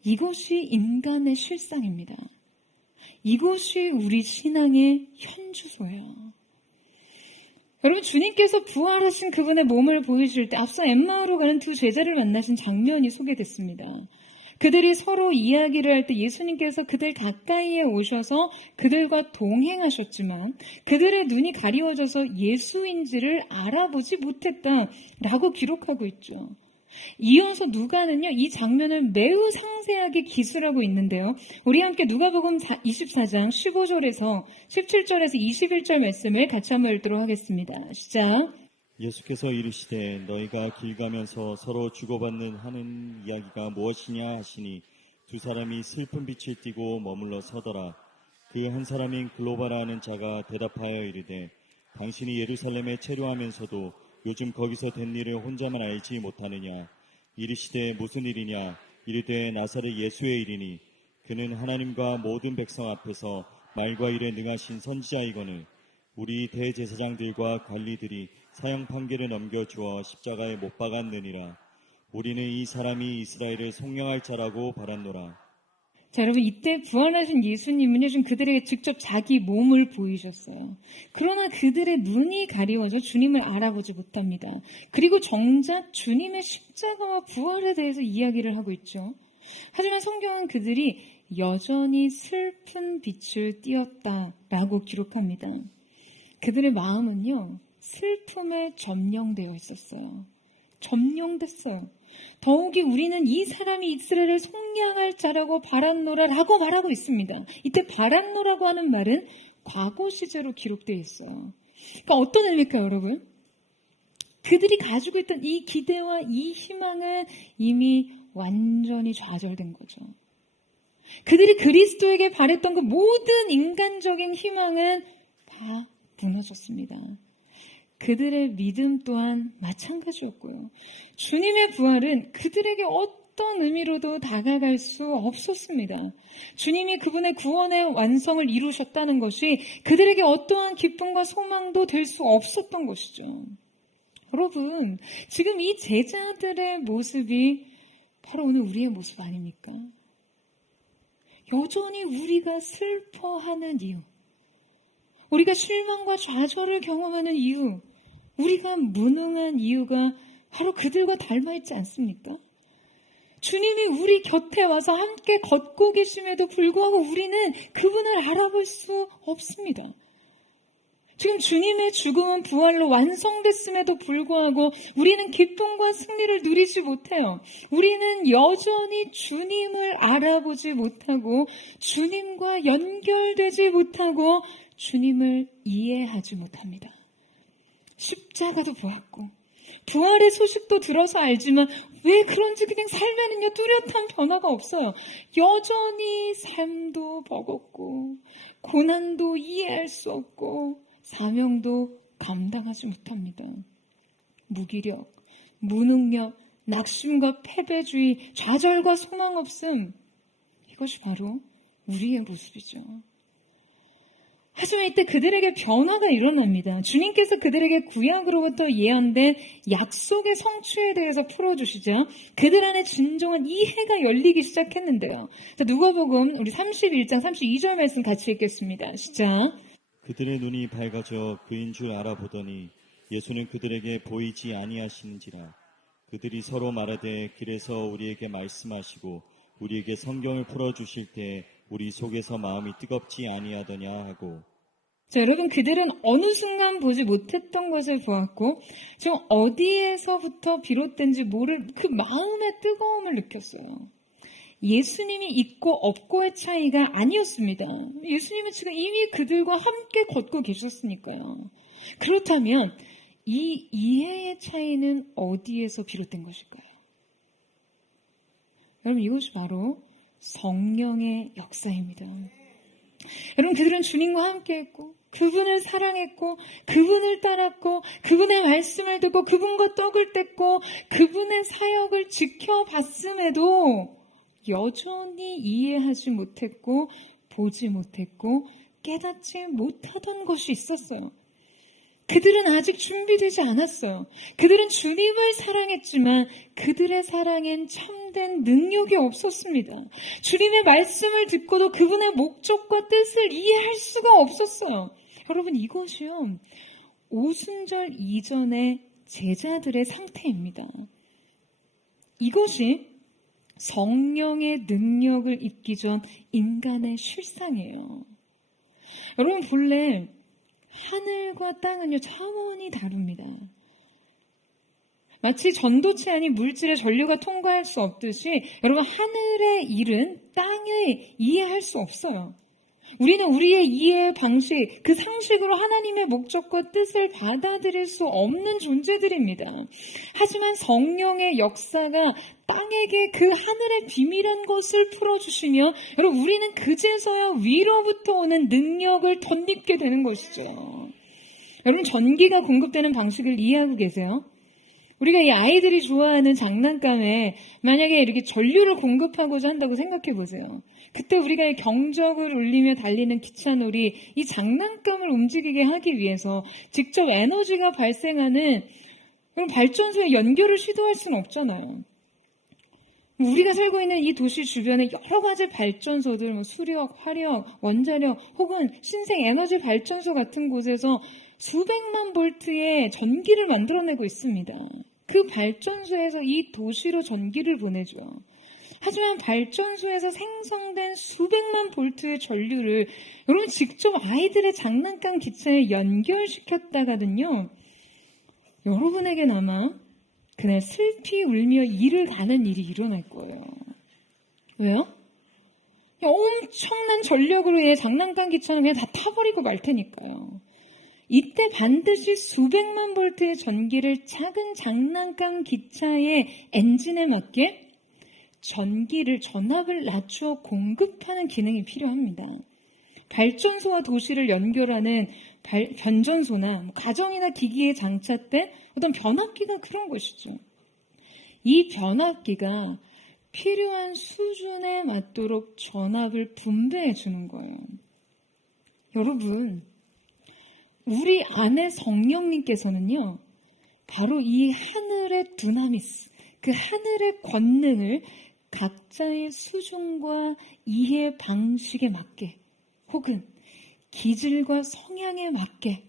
이것이 인간의 실상입니다. 이것이 우리 신앙의 현주소예요. 여러분, 주님께서 부활하신 그분의 몸을 보여줄 때 앞서 엠마오로 가는 두 제자를 만나신 장면이 소개됐습니다. 그들이 서로 이야기를 할 때 예수님께서 그들 가까이에 오셔서 그들과 동행하셨지만 그들의 눈이 가리워져서 예수인지를 알아보지 못했다라고 기록하고 있죠. 이어서 누가는요, 이 장면을 매우 상세하게 기술하고 있는데요. 우리 함께 누가복음 24장 15절에서 17절에서 21절 말씀을 같이 한번 읽도록 하겠습니다. 시작. 예수께서 이르시되 너희가 길 가면서 서로 주고받는 하는 이야기가 무엇이냐 하시니 두 사람이 슬픈 빛을 띠고 머물러 서더라. 그 한 사람인 글로바라 하는 자가 대답하여 이르되 당신이 예루살렘에 체류하면서도 요즘 거기서 된 일을 혼자만 알지 못하느냐. 이르시되 무슨 일이냐. 이르되 나사렛 예수의 일이니 그는 하나님과 모든 백성 앞에서 말과 일에 능하신 선지자이거늘 우리 대제사장들과 관리들이 사형 판결을 넘겨주어 십자가에 못 박았느니라. 우리는 이 사람이 이스라엘을 속량할 자라고 바랐노라. 자, 여러분, 이때 부활하신 예수님은요, 좀 그들에게 직접 자기 몸을 보이셨어요. 그러나 그들의 눈이 가리워져 주님을 알아보지 못합니다. 그리고 정작 주님의 십자가와 부활에 대해서 이야기를 하고 있죠. 하지만 성경은 그들이 여전히 슬픈 빛을 띄었다라고 기록합니다. 그들의 마음은요, 슬픔에 점령되어 있었어요. 점령됐어요. 더욱이 우리는 이 사람이 이스라엘을 속량할 자라고 바랐노라라고 말하고 있습니다. 이때 바랐노라고 하는 말은 과거 시제로 기록되어 있어요. 그러니까 어떤 의미일까요, 여러분? 그들이 가지고 있던 이 기대와 이 희망은 이미 완전히 좌절된 거죠. 그들이 그리스도에게 바랬던 그 모든 인간적인 희망은 다 무너졌습니다. 그들의 믿음 또한 마찬가지였고요. 주님의 부활은 그들에게 어떤 의미로도 다가갈 수 없었습니다. 주님이 그분의 구원의 완성을 이루셨다는 것이 그들에게 어떠한 기쁨과 소망도 될 수 없었던 것이죠. 여러분, 지금 이 제자들의 모습이 바로 오늘 우리의 모습 아닙니까? 여전히 우리가 슬퍼하는 이유, 우리가 실망과 좌절을 경험하는 이유, 우리가 무능한 이유가 바로 그들과 닮아있지 않습니까? 주님이 우리 곁에 와서 함께 걷고 계심에도 불구하고 우리는 그분을 알아볼 수 없습니다. 지금 주님의 죽음은 부활로 완성됐음에도 불구하고 우리는 기쁨과 승리를 누리지 못해요. 우리는 여전히 주님을 알아보지 못하고 주님과 연결되지 못하고 주님을 이해하지 못합니다. 십자가도 보았고 부활의 소식도 들어서 알지만 왜 그런지 그냥 살면은요 뚜렷한 변화가 없어요. 여전히 삶도 버겁고 고난도 이해할 수 없고 사명도 감당하지 못합니다. 무기력, 무능력, 낙심과 패배주의, 좌절과 소망 없음, 이것이 바로 우리의 모습이죠. 하지만 이때 그들에게 변화가 일어납니다. 주님께서 그들에게 구약으로부터 예언된 약속의 성취에 대해서 풀어주시죠. 그들 안에 진정한 이해가 열리기 시작했는데요. 자, 누가복음 우리 31장 32절 말씀 같이 읽겠습니다. 시작. 그들의 눈이 밝아져 그인 줄 알아보더니 예수는 그들에게 보이지 아니하시는지라. 그들이 서로 말하되 길에서 우리에게 말씀하시고 우리에게 성경을 풀어주실 때 우리 속에서 마음이 뜨겁지 아니하더냐 하고. 자, 여러분, 그들은 어느 순간 보지 못했던 것을 보았고 좀 어디에서부터 비롯된지 모를 그 마음의 뜨거움을 느꼈어요. 예수님이 있고 없고의 차이가 아니었습니다. 예수님은 지금 이미 그들과 함께 걷고 계셨으니까요. 그렇다면 이 이해의 차이는 어디에서 비롯된 것일까요? 여러분, 이것이 바로 성령의 역사입니다. 여러분, 그들은 주님과 함께 했고 그분을 사랑했고 그분을 따랐고 그분의 말씀을 듣고 그분과 떡을 뗐고 그분의 사역을 지켜봤음에도 여전히 이해하지 못했고 보지 못했고 깨닫지 못하던 것이 있었어요. 그들은 아직 준비되지 않았어요. 그들은 주님을 사랑했지만 그들의 사랑엔 참된 능력이 없었습니다. 주님의 말씀을 듣고도 그분의 목적과 뜻을 이해할 수가 없었어요. 여러분, 이것이요, 오순절 이전의 제자들의 상태입니다. 이것이 성령의 능력을 입기 전 인간의 실상이에요. 여러분, 본래 하늘과 땅은요, 차원이 다릅니다. 마치 전도체 아닌 물질의 전류가 통과할 수 없듯이 여러분, 하늘의 일은 땅에 이해할 수 없어요. 우리는 우리의 이해의 방식, 그 상식으로 하나님의 목적과 뜻을 받아들일 수 없는 존재들입니다. 하지만 성령의 역사가 땅에게 그 하늘의 비밀한 것을 풀어주시며 여러분, 우리는 그제서야 위로부터 오는 능력을 덧입게 되는 것이죠. 여러분, 전기가 공급되는 방식을 이해하고 계세요? 우리가 이 아이들이 좋아하는 장난감에 만약에 이렇게 전류를 공급하고자 한다고 생각해 보세요. 그때 우리가 이 경적을 울리며 달리는 기차놀이, 이 장난감을 움직이게 하기 위해서 직접 에너지가 발생하는 그런 발전소에 연결을 시도할 수는 없잖아요. 우리가 살고 있는 이 도시 주변에 여러 가지 발전소들, 수력, 화력, 원자력 혹은 신생 에너지 발전소 같은 곳에서 수백만 볼트의 전기를 만들어내고 있습니다. 그 발전소에서 이 도시로 전기를 보내죠. 하지만 발전소에서 생성된 수백만 볼트의 전류를 여러분 직접 아이들의 장난감 기차에 연결시켰다가는요, 여러분에겐 아마 그날 슬피 울며 일을 가는 일이 일어날 거예요. 왜요? 엄청난 전력으로 인해 장난감 기차는 그냥 다 타버리고 말 테니까요. 이때 반드시 수백만 볼트의 전기를 작은 장난감 기차의 엔진에 맞게 전압을 낮추어 공급하는 기능이 필요합니다. 발전소와 도시를 연결하는 변전소나 가정이나 기기에 장착된 어떤 변압기가 그런 것이죠. 이 변압기가 필요한 수준에 맞도록 전압을 분배해 주는 거예요. 여러분, 우리 안에 성령님께서는요, 바로 이 하늘의 두나미스, 그 하늘의 권능을 각자의 수준과 이해 방식에 맞게 혹은 기질과 성향에 맞게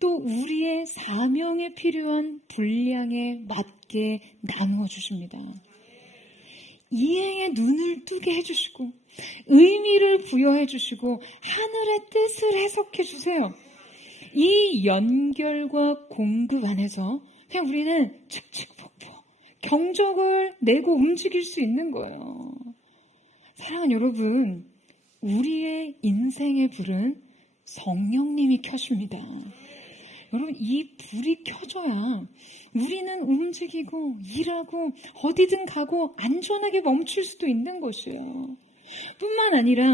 또 우리의 사명에 필요한 분량에 맞게 나누어 주십니다. 이해의 눈을 뜨게 해주시고 의미를 부여해 주시고 하늘의 뜻을 해석해 주세요. 이 연결과 공급 안에서 그냥 우리는 축축폭포 경적을 내고 움직일 수 있는 거예요. 사랑하는 여러분, 우리의 인생의 불은 성령님이 켜십니다. 여러분, 이 불이 켜져야 우리는 움직이고 일하고 어디든 가고 안전하게 멈출 수도 있는 것이에요. 뿐만 아니라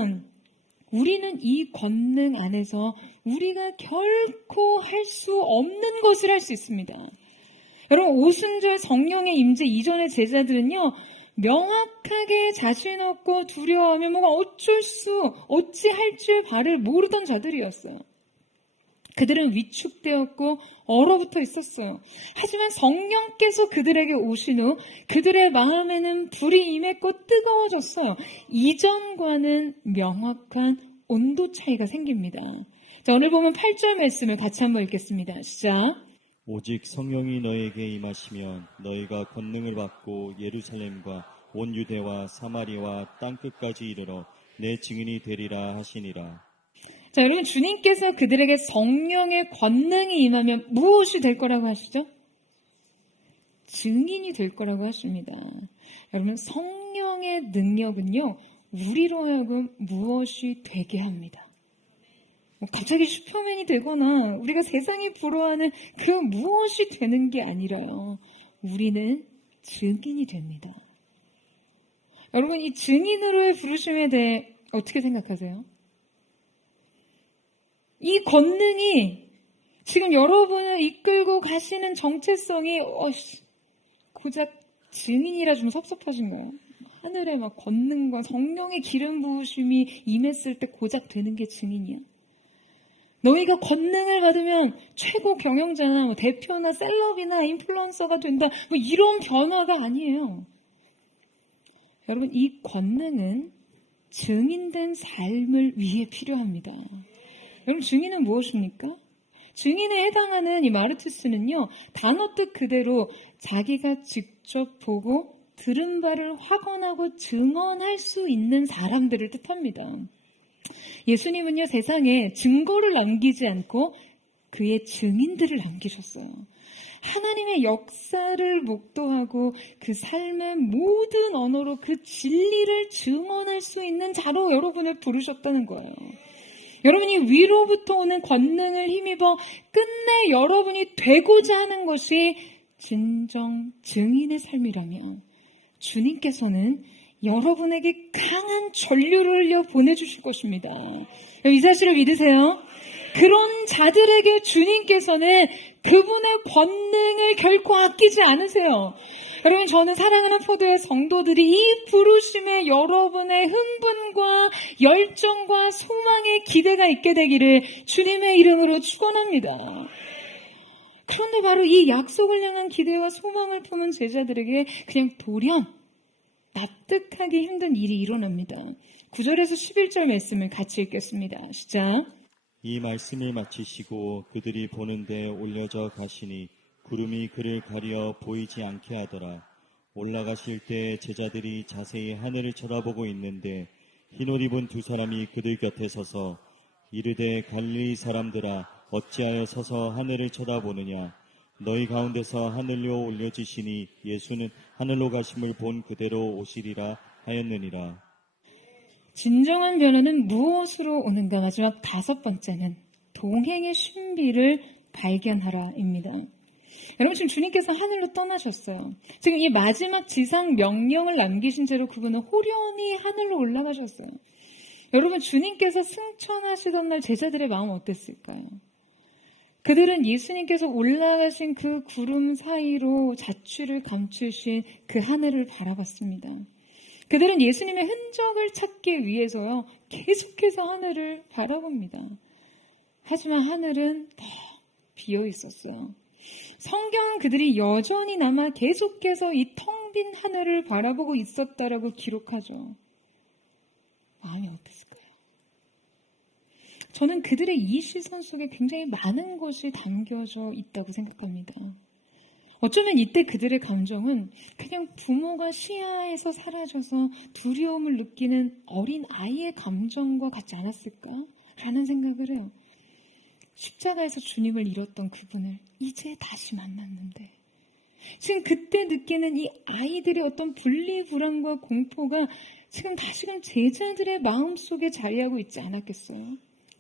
우리는 이 권능 안에서 우리가 결코 할 수 없는 것을 할 수 있습니다. 여러분, 오순절 성령의 임재 이전의 제자들은요, 명확하게 자신 없고 두려워하며 뭔가 어찌할 줄 바를 모르던 자들이었어요. 그들은 위축되었고 얼어붙어 있었어요. 하지만 성령께서 그들에게 오신 후 그들의 마음에는 불이 임했고 뜨거워졌어요. 이전과는 명확한 온도 차이가 생깁니다. 자, 오늘 보면 8절 말씀을 같이 한번 읽겠습니다. 시작. 오직 성령이 너에게 임하시면 너희가 권능을 받고 예루살렘과 온 유대와 사마리아와 땅끝까지 이르러 내 증인이 되리라 하시니라. 자, 여러분, 주님께서 그들에게 성령의 권능이 임하면 무엇이 될 거라고 하시죠? 증인이 될 거라고 하십니다. 여러분, 성령의 능력은요, 우리로 하여금 무엇이 되게 합니다. 갑자기 슈퍼맨이 되거나 우리가 세상이 부러워하는 그 무엇이 되는 게 아니라요. 우리는 증인이 됩니다. 여러분, 이 증인으로의 부르심에 대해 어떻게 생각하세요? 이 권능이 지금 여러분을 이끌고 가시는 정체성이 고작 증인이라 좀 섭섭하신가요? 하늘에 막 권능과 성령의 기름 부으심이 임했을 때 고작 되는 게 증인이야. 너희가 권능을 받으면 최고 경영자나 대표나 셀럽이나 인플루언서가 된다. 이런 변화가 아니에요. 여러분, 이 권능은 증인된 삶을 위해 필요합니다. 여러분, 증인은 무엇입니까? 증인에 해당하는 이 마르투스는요, 단어 뜻 그대로 자기가 직접 보고 들은 바를 확언하고 증언할 수 있는 사람들을 뜻합니다. 예수님은요, 세상에 증거를 남기지 않고 그의 증인들을 남기셨어요. 하나님의 역사를 목도하고 그 삶의 모든 언어로 그 진리를 증언할 수 있는 자로 여러분을 부르셨다는 거예요. 여러분이 위로부터 오는 권능을 힘입어 끝내 여러분이 되고자 하는 것이 진정 증인의 삶이라면 주님께서는 여러분에게 강한 전류를 흘려 보내주실 것입니다. 이 사실을 믿으세요? 그런 자들에게 주님께서는 그분의 권능을 결코 아끼지 않으세요. 여러분, 저는 사랑하는 포도의 성도들이 이 부르심에 여러분의 흥분과 열정과 소망의 기대가 있게 되기를 주님의 이름으로 축원합니다. 그런데 바로 이 약속을 향한 기대와 소망을 품은 제자들에게 그냥 돌연 납득하기 힘든 일이 일어납니다. 9절에서 11절 말씀을 같이 읽겠습니다. 시작. 이 말씀을 마치시고 그들이 보는데 올려져 가시니 구름이 그를 가려 보이지 않게 하더라. 올라가실 때 제자들이 자세히 하늘을 쳐다보고 있는데 흰옷 입은 두 사람이 그들 곁에 서서 이르되 갈릴리 사람들아 어찌하여 서서 하늘을 쳐다보느냐. 너희 가운데서 하늘로 올려지시니 예수는 하늘로 가심을 본 그대로 오시리라 하였느니라. 진정한 변화는 무엇으로 오는가? 마지막 5번째는 동행의 신비를 발견하라입니다. 여러분, 지금 주님께서 하늘로 떠나셨어요. 지금 이 마지막 지상 명령을 남기신 채로 그분은 호련히 하늘로 올라가셨어요. 여러분, 주님께서 승천하시던 날 제자들의 마음 어땠을까요? 그들은 예수님께서 올라가신 그 구름 사이로 자취를 감추신 그 하늘을 바라봤습니다. 그들은 예수님의 흔적을 찾기 위해서요, 계속해서 하늘을 바라봅니다. 하지만 하늘은 더 비어 있었어요. 성경은 그들이 여전히 남아 계속해서 이 텅 빈 하늘을 바라보고 있었다라고 기록하죠. 마음이 어땠을까요? 저는 그들의 이 시선 속에 굉장히 많은 것이 담겨져 있다고 생각합니다. 어쩌면 이때 그들의 감정은 그냥 부모가 시야에서 사라져서 두려움을 느끼는 어린 아이의 감정과 같지 않았을까라는 생각을 해요. 십자가에서 주님을 잃었던 그분을 이제 다시 만났는데 지금 그때 느끼는 이 아이들의 어떤 분리불안과 공포가 지금 다시금 제자들의 마음속에 자리하고 있지 않았겠어요?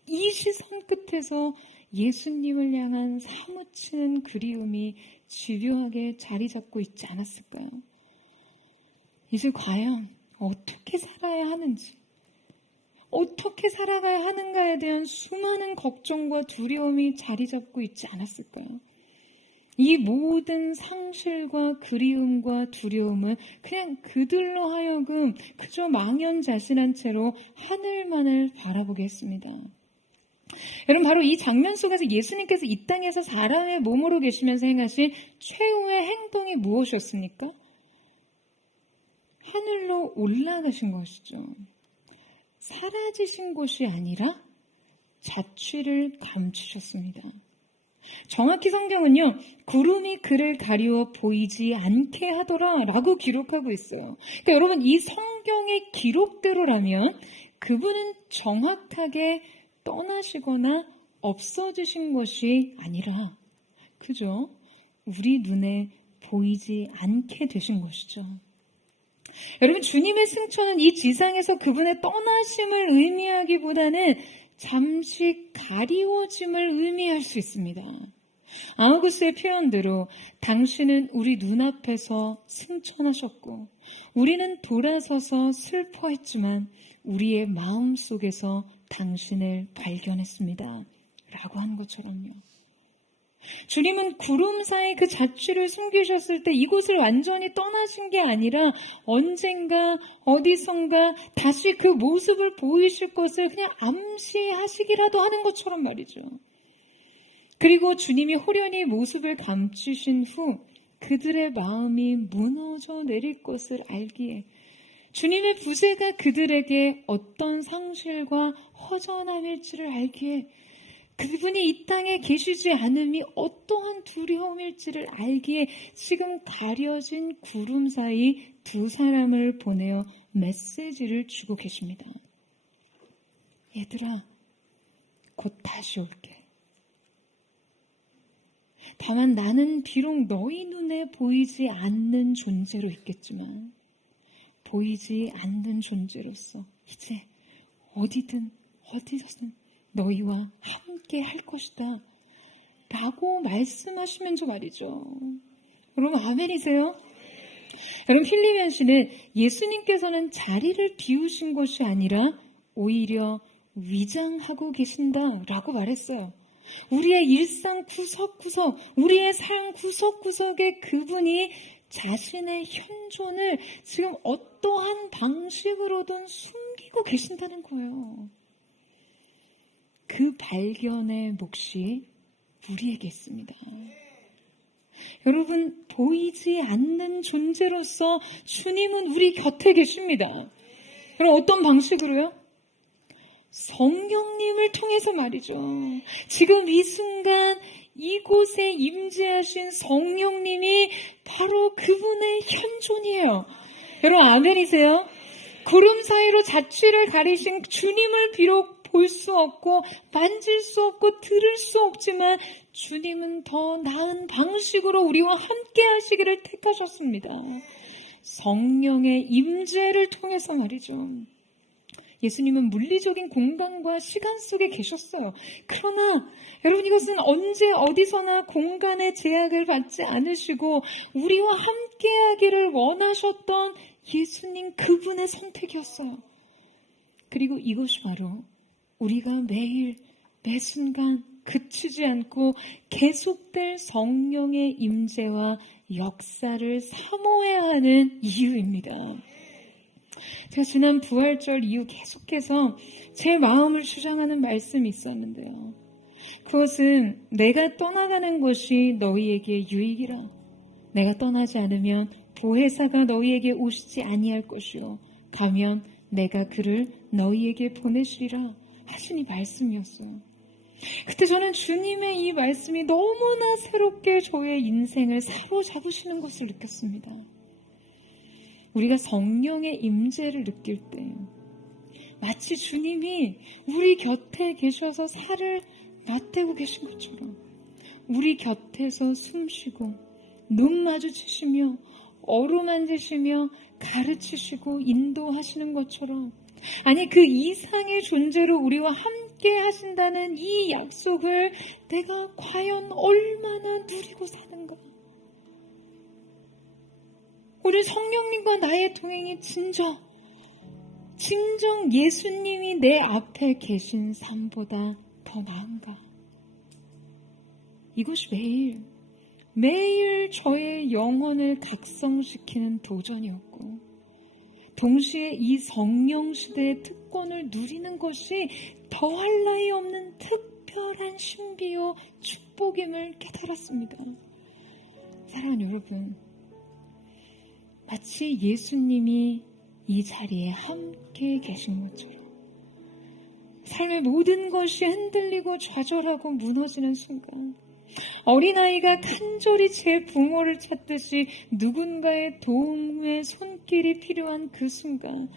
이 시선 끝에서 예수님을 향한 사무치는 그리움이 집요하게 자리 잡고 있지 않았을까요? 이제 과연 어떻게 살아야 하는지, 어떻게 살아가야 하는가에 대한 수많은 걱정과 두려움이 자리 잡고 있지 않았을까요? 이 모든 상실과 그리움과 두려움은 그냥 그들로 하여금 그저 망연자실한 채로 하늘만을 바라보게 했습니다. 여러분, 바로 이 장면 속에서 예수님께서 이 땅에서 사람의 몸으로 계시면서 행하신 최후의 행동이 무엇이었습니까? 하늘로 올라가신 것이죠. 사라지신 것이 아니라 자취를 감추셨습니다. 정확히 성경은요, 구름이 그를 가리워 보이지 않게 하더라 라고 기록하고 있어요. 그러니까 여러분, 이 성경의 기록대로라면 그분은 정확하게 떠나시거나 없어지신 것이 아니라 그저 우리 눈에 보이지 않게 되신 것이죠. 여러분, 주님의 승천은 이 지상에서 그분의 떠나심을 의미하기보다는 잠시 가리워짐을 의미할 수 있습니다. 아우구스의 표현대로 당신은 우리 눈앞에서 승천하셨고 우리는 돌아서서 슬퍼했지만 우리의 마음 속에서 당신을 발견했습니다. 라고 한 것처럼요. 주님은 구름 사이 그 자취를 숨기셨을 때 이곳을 완전히 떠나신 게 아니라 언젠가 어디선가 다시 그 모습을 보이실 것을 그냥 암시하시기라도 하는 것처럼 말이죠. 그리고 주님이 호련히 모습을 감추신 후 그들의 마음이 무너져 내릴 것을 알기에 주님의 부재가 그들에게 어떤 상실과 허전함일지를 알기에 그분이 이 땅에 계시지 않음이 어떠한 두려움일지를 알기에 지금 가려진 구름 사이 두 사람을 보내어 메시지를 주고 계십니다. 얘들아, 곧 다시 올게. 다만 나는 비록 너희 눈에 보이지 않는 존재로 있겠지만 보이지 않는 존재로서 이제 어디든 어디서든 너희와 함께 할 것이다 라고 말씀하시면서 말이죠. 여러분, 아멘이세요? 여러분, 필리면 씨는 예수님께서는 자리를 비우신 것이 아니라 오히려 위장하고 계신다라고 말했어요. 우리의 일상 구석구석, 우리의 삶 구석구석에 그분이 자신의 현존을 지금 어떠한 방식으로든 숨기고 계신다는 거예요. 그 발견의 몫이 우리에게 있습니다. 여러분, 보이지 않는 존재로서 주님은 우리 곁에 계십니다. 그럼 어떤 방식으로요? 성령님을 통해서 말이죠. 지금 이 순간 이곳에 임재하신 성령님이 바로 그분의 현존이에요. 여러분, 아멘이세요? 구름 사이로 자취를 가리신 주님을 비록 볼 수 없고 만질 수 없고 들을 수 없지만 주님은 더 나은 방식으로 우리와 함께 하시기를 택하셨습니다. 성령의 임재를 통해서 말이죠. 예수님은 물리적인 공간과 시간 속에 계셨어요. 그러나 여러분, 이것은 언제 어디서나 공간의 제약을 받지 않으시고 우리와 함께 하기를 원하셨던 예수님 그분의 선택이었어요. 그리고 이것이 바로 우리가 매일 매 순간 그치지 않고 계속될 성령의 임재와 역사를 사모해야 하는 이유입니다. 제가 지난 부활절 이후 계속해서 제 마음을 주장하는 말씀이 있었는데요. 그것은 내가 떠나가는 것이 너희에게 유익이라. 내가 떠나지 않으면 보혜사가 너희에게 오시지 아니할 것이요 가면 내가 그를 너희에게 보내시리라 하시니 말씀이었어요. 그때 저는 주님의 이 말씀이 너무나 새롭게 저의 인생을 사로잡으시는 것을 느꼈습니다. 우리가 성령의 임재를 느낄 때 마치 주님이 우리 곁에 계셔서 살을 맞대고 계신 것처럼 우리 곁에서 숨쉬고 눈 마주치시며 어루만지시며 가르치시고 인도하시는 것처럼, 아니 그 이상의 존재로 우리와 함께 하신다는 이 약속을 내가 과연 얼마나 누리고 사는가. 우리 성령님과 나의 동행이 진정 예수님이 내 앞에 계신 삶보다 더 나은가. 이것이 매일 매일 저의 영혼을 각성시키는 도전이었고, 동시에 이 성령 시대의 특권을 누리는 것이 더할 나위 없는 특별한 신비요 축복임을 깨달았습니다. 사랑하는 여러분, 마치 예수님이 이 자리에 함께 계신 것처럼 삶의 모든 것이 흔들리고 좌절하고 무너지는 순간, 어린아이가 간절히 제 부모를 찾듯이 누군가의 도움의 손길이 필요한 그 순간,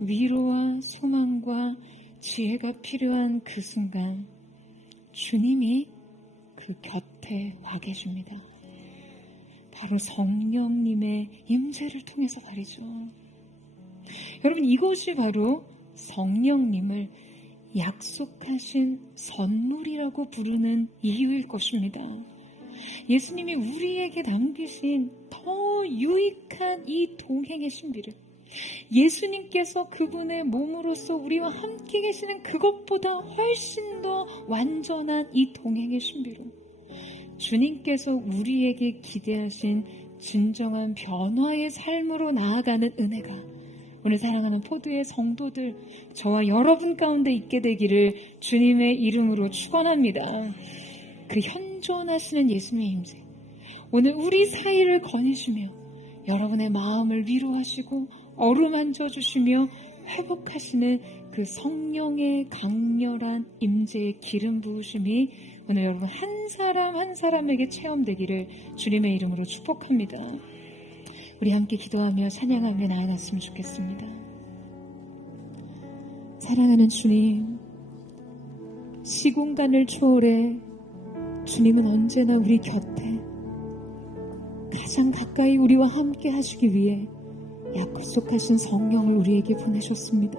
위로와 소망과 지혜가 필요한 그 순간, 주님이 그 곁에 와 계십니다. 바로 성령님의 임재를 통해서 말이죠. 여러분, 이것이 바로 성령님을 약속하신 선물이라고 부르는 이유일 것입니다. 예수님이 우리에게 남기신 더 유익한 이 동행의 신비를, 예수님께서 그분의 몸으로서 우리와 함께 계시는 그것보다 훨씬 더 완전한 이 동행의 신비로, 주님께서 우리에게 기대하신 진정한 변화의 삶으로 나아가는 은혜가 오늘 사랑하는 포도의 성도들, 저와 여러분 가운데 있게 되기를 주님의 이름으로 축원합니다. 그 현존하시는 예수님의 임재, 오늘 우리 사이를 거니시며 여러분의 마음을 위로하시고 어루만져 주시며 회복하시는 그 성령의 강렬한 임재의 기름 부으심이 오늘 여러분 한 사람 한 사람에게 체험되기를 주님의 이름으로 축복합니다. 우리 함께 기도하며 찬양하며 나아갔으면 좋겠습니다. 사랑하는 주님, 시공간을 초월해 주님은 언제나 우리 곁에 가장 가까이 우리와 함께 하시기 위해 약속하신 성령을 우리에게 보내셨습니다.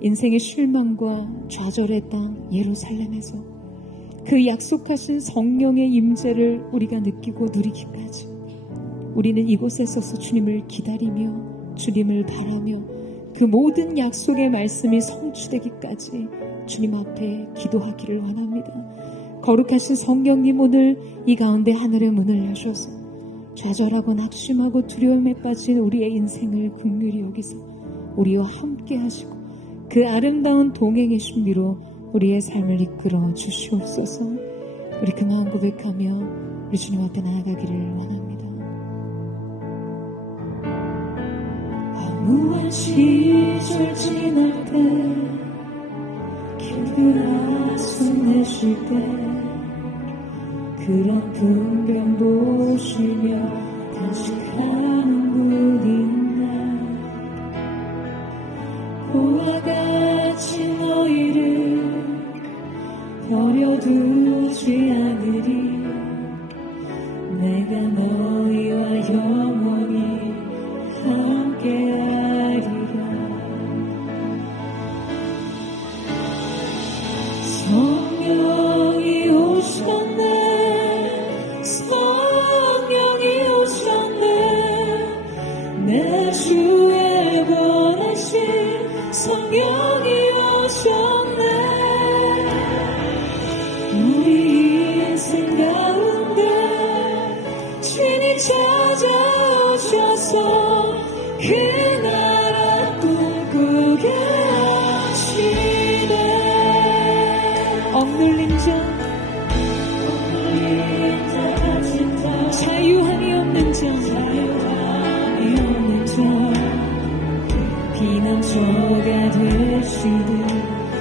인생의 실망과 좌절의 땅 예루살렘에서 그 약속하신 성령의 임재를 우리가 느끼고 누리기까지 우리는 이곳에 서서 주님을 기다리며 주님을 바라며 그 모든 약속의 말씀이 성취되기까지 주님 앞에 기도하기를 원합니다. 거룩하신 성령님, 오늘 이 가운데 하늘의 문을 여셔서 좌절하고 낙심하고 두려움에 빠진 우리의 인생을 긍휼히 여기서 우리와 함께 하시고 그 아름다운 동행의 신비로 우리의 삶을 이끌어 주시옵소서. 우리 그 마음 고백하며 우리 주님 앞에 나아가기를 원합니다. 무한 시절 지날 때, 기쁘라 숨내쉴 때, 그런 풍경 보시며 단식하는 분인 날, 고와 같이 너희를 버려두지 않으리. 내가 너희와 영원히 함께하리라. 성령이 오셨네, 성령이 오셨네, 내 주의 보내신 성령이 오셨네. 우리 인생 가운데 친히 찾아오셔서 그 나라 꿈꾸게 하시네. 억눌린 자 가진 자, 자유함이 없는 자, 피난처가 되시고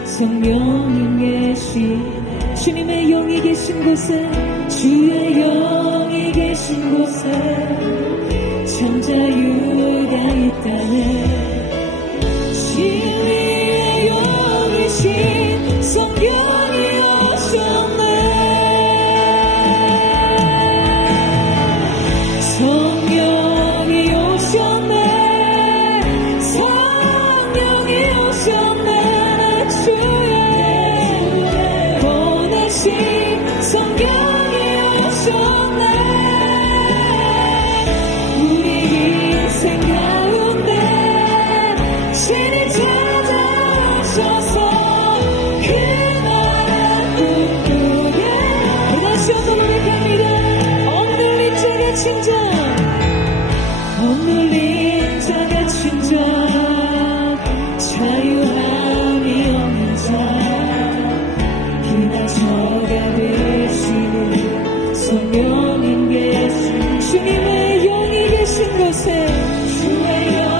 성령님 계시네. 주님의 영이 계신 곳에, 주의 영이 계신 곳에 참 자유가 있다네. 진리의 영이신 성령이 오셨네. 성령이 오셨네, 성령이 오셨네. 주의 보내신 성령이 오셨네. 우리 인생 가운데 친히 찾아오셔서 그 나라 꿈꾸게. 다시 한번 고백합니다. 저가 되시는 성령님 계신 주님의 영이 계신 곳에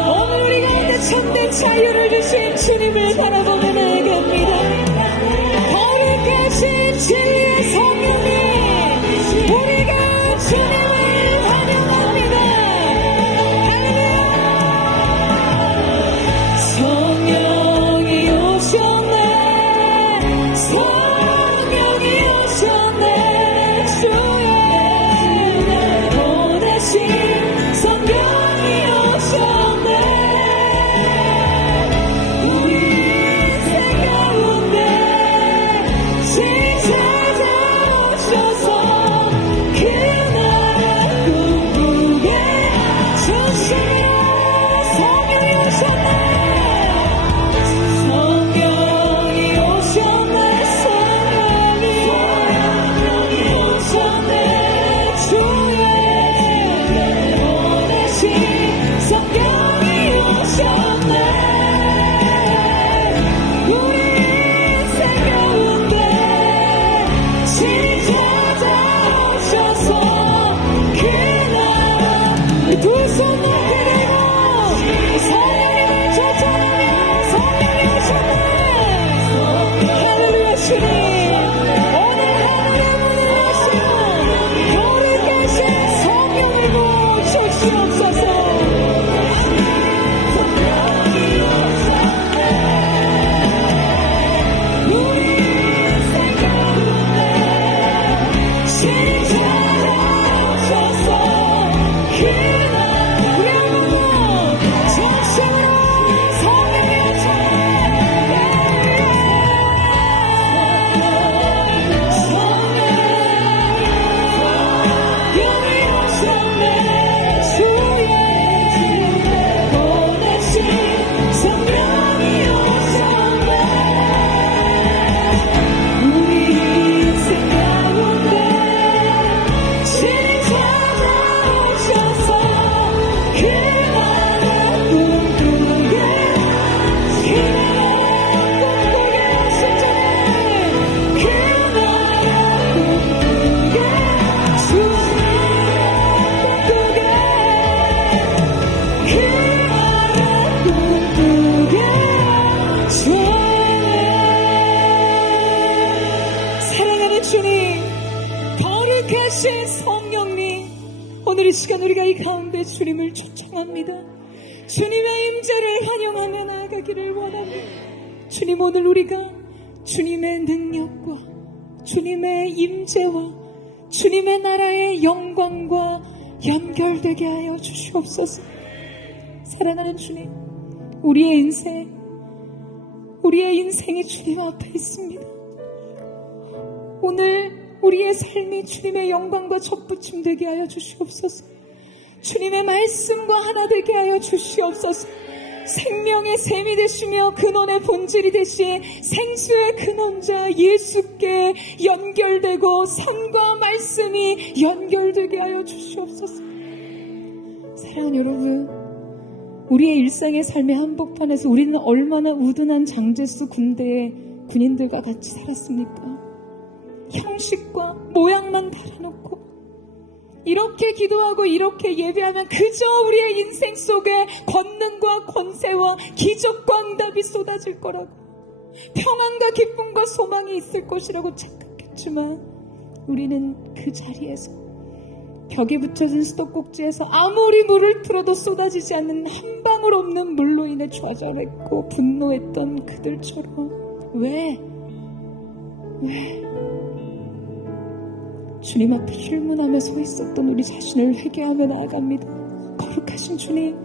오늘 우리 가운데 참된 자유를 주신 주님을 바라보며 나아갑니다. 거룩하신 진리의 성령님, 우리가 주님을 환영합니다. 할렐루야. 성령이 오셨네, 성령이 오셨네, 주의 보내신 성령이 오셨네. 우리 인생 가운데 찾아오셔서 그 나라 꿈꾸게 주시며 성령이 오셨네. 성령이 오셨네. 성령이 오셨네. 주의 보내신 성령이 오셨네. 우리 인생 가운데 찾아오셔서 그 나라 두 손 높이 들고 성령님을 초청하며 성령이 오셨네. 할렐루야. 주님 오늘 하늘의 문을 여시고 거룩하신 성령을 부어주시옵소서. 우리 인생 가운데 찾아오셔서 그 나라 우리 한번 진심으로 성령이 성령이 오셨네. 주의 보내신 성령이 오셨네. 우리 인생 가운데 찾아오셔서 그 나라 꿈꾸게 그 나라 꿈꾸게 하시네. 그 나라 꿈꾸게 주님 꿈꾸게 그 나라 꿈꾸게 사랑하는 주님, 거룩하신 성령님, 오늘 이 시간 우리가 이 가운데 주님을 초청합니다. 주님의 임재를 환영하며 나아가기를 원합니다. 주님, 오늘 우리가 주님의 능력과 주님의 임재와 주님의 나라의 영광과 연결되게 하여 주시옵소서. 사랑하는 주님, 우리의 인생이 주님 앞에 있습니다. 오늘 우리의 삶이 주님의 영광과 접붙임 되게 하여 주시옵소서. 주님의 말씀과 하나 되게 하여 주시옵소서. 생명의 샘이 되시며 근원의 본질이 되신 생수의 근원자 예수께 연결되고 성과 말씀이 연결되게 하여 주시옵소서. 사랑하는 여러분, 우리의 일상의 삶의 한복판에서 우리는 얼마나 우둔한 장제수 군대의 군인들과 같이 살았습니까? 형식과 모양만 달아놓고 이렇게 기도하고 이렇게 예배하면 그저 우리의 인생 속에 권능과 권세와 기적과 응답이 쏟아질 거라고, 평안과 기쁨과 소망이 있을 것이라고 착각했지만 우리는 그 자리에서 벽에 붙여진 수도꼭지에서 아무리 물을 틀어도 쏟아지지 않는 한 방울 없는 물로 인해 좌절했고 분노했던 그들처럼 왜 주님 앞에 힐문하며 서 있었던 우리 자신을 회개하며 나아갑니다. 거룩하신 주님,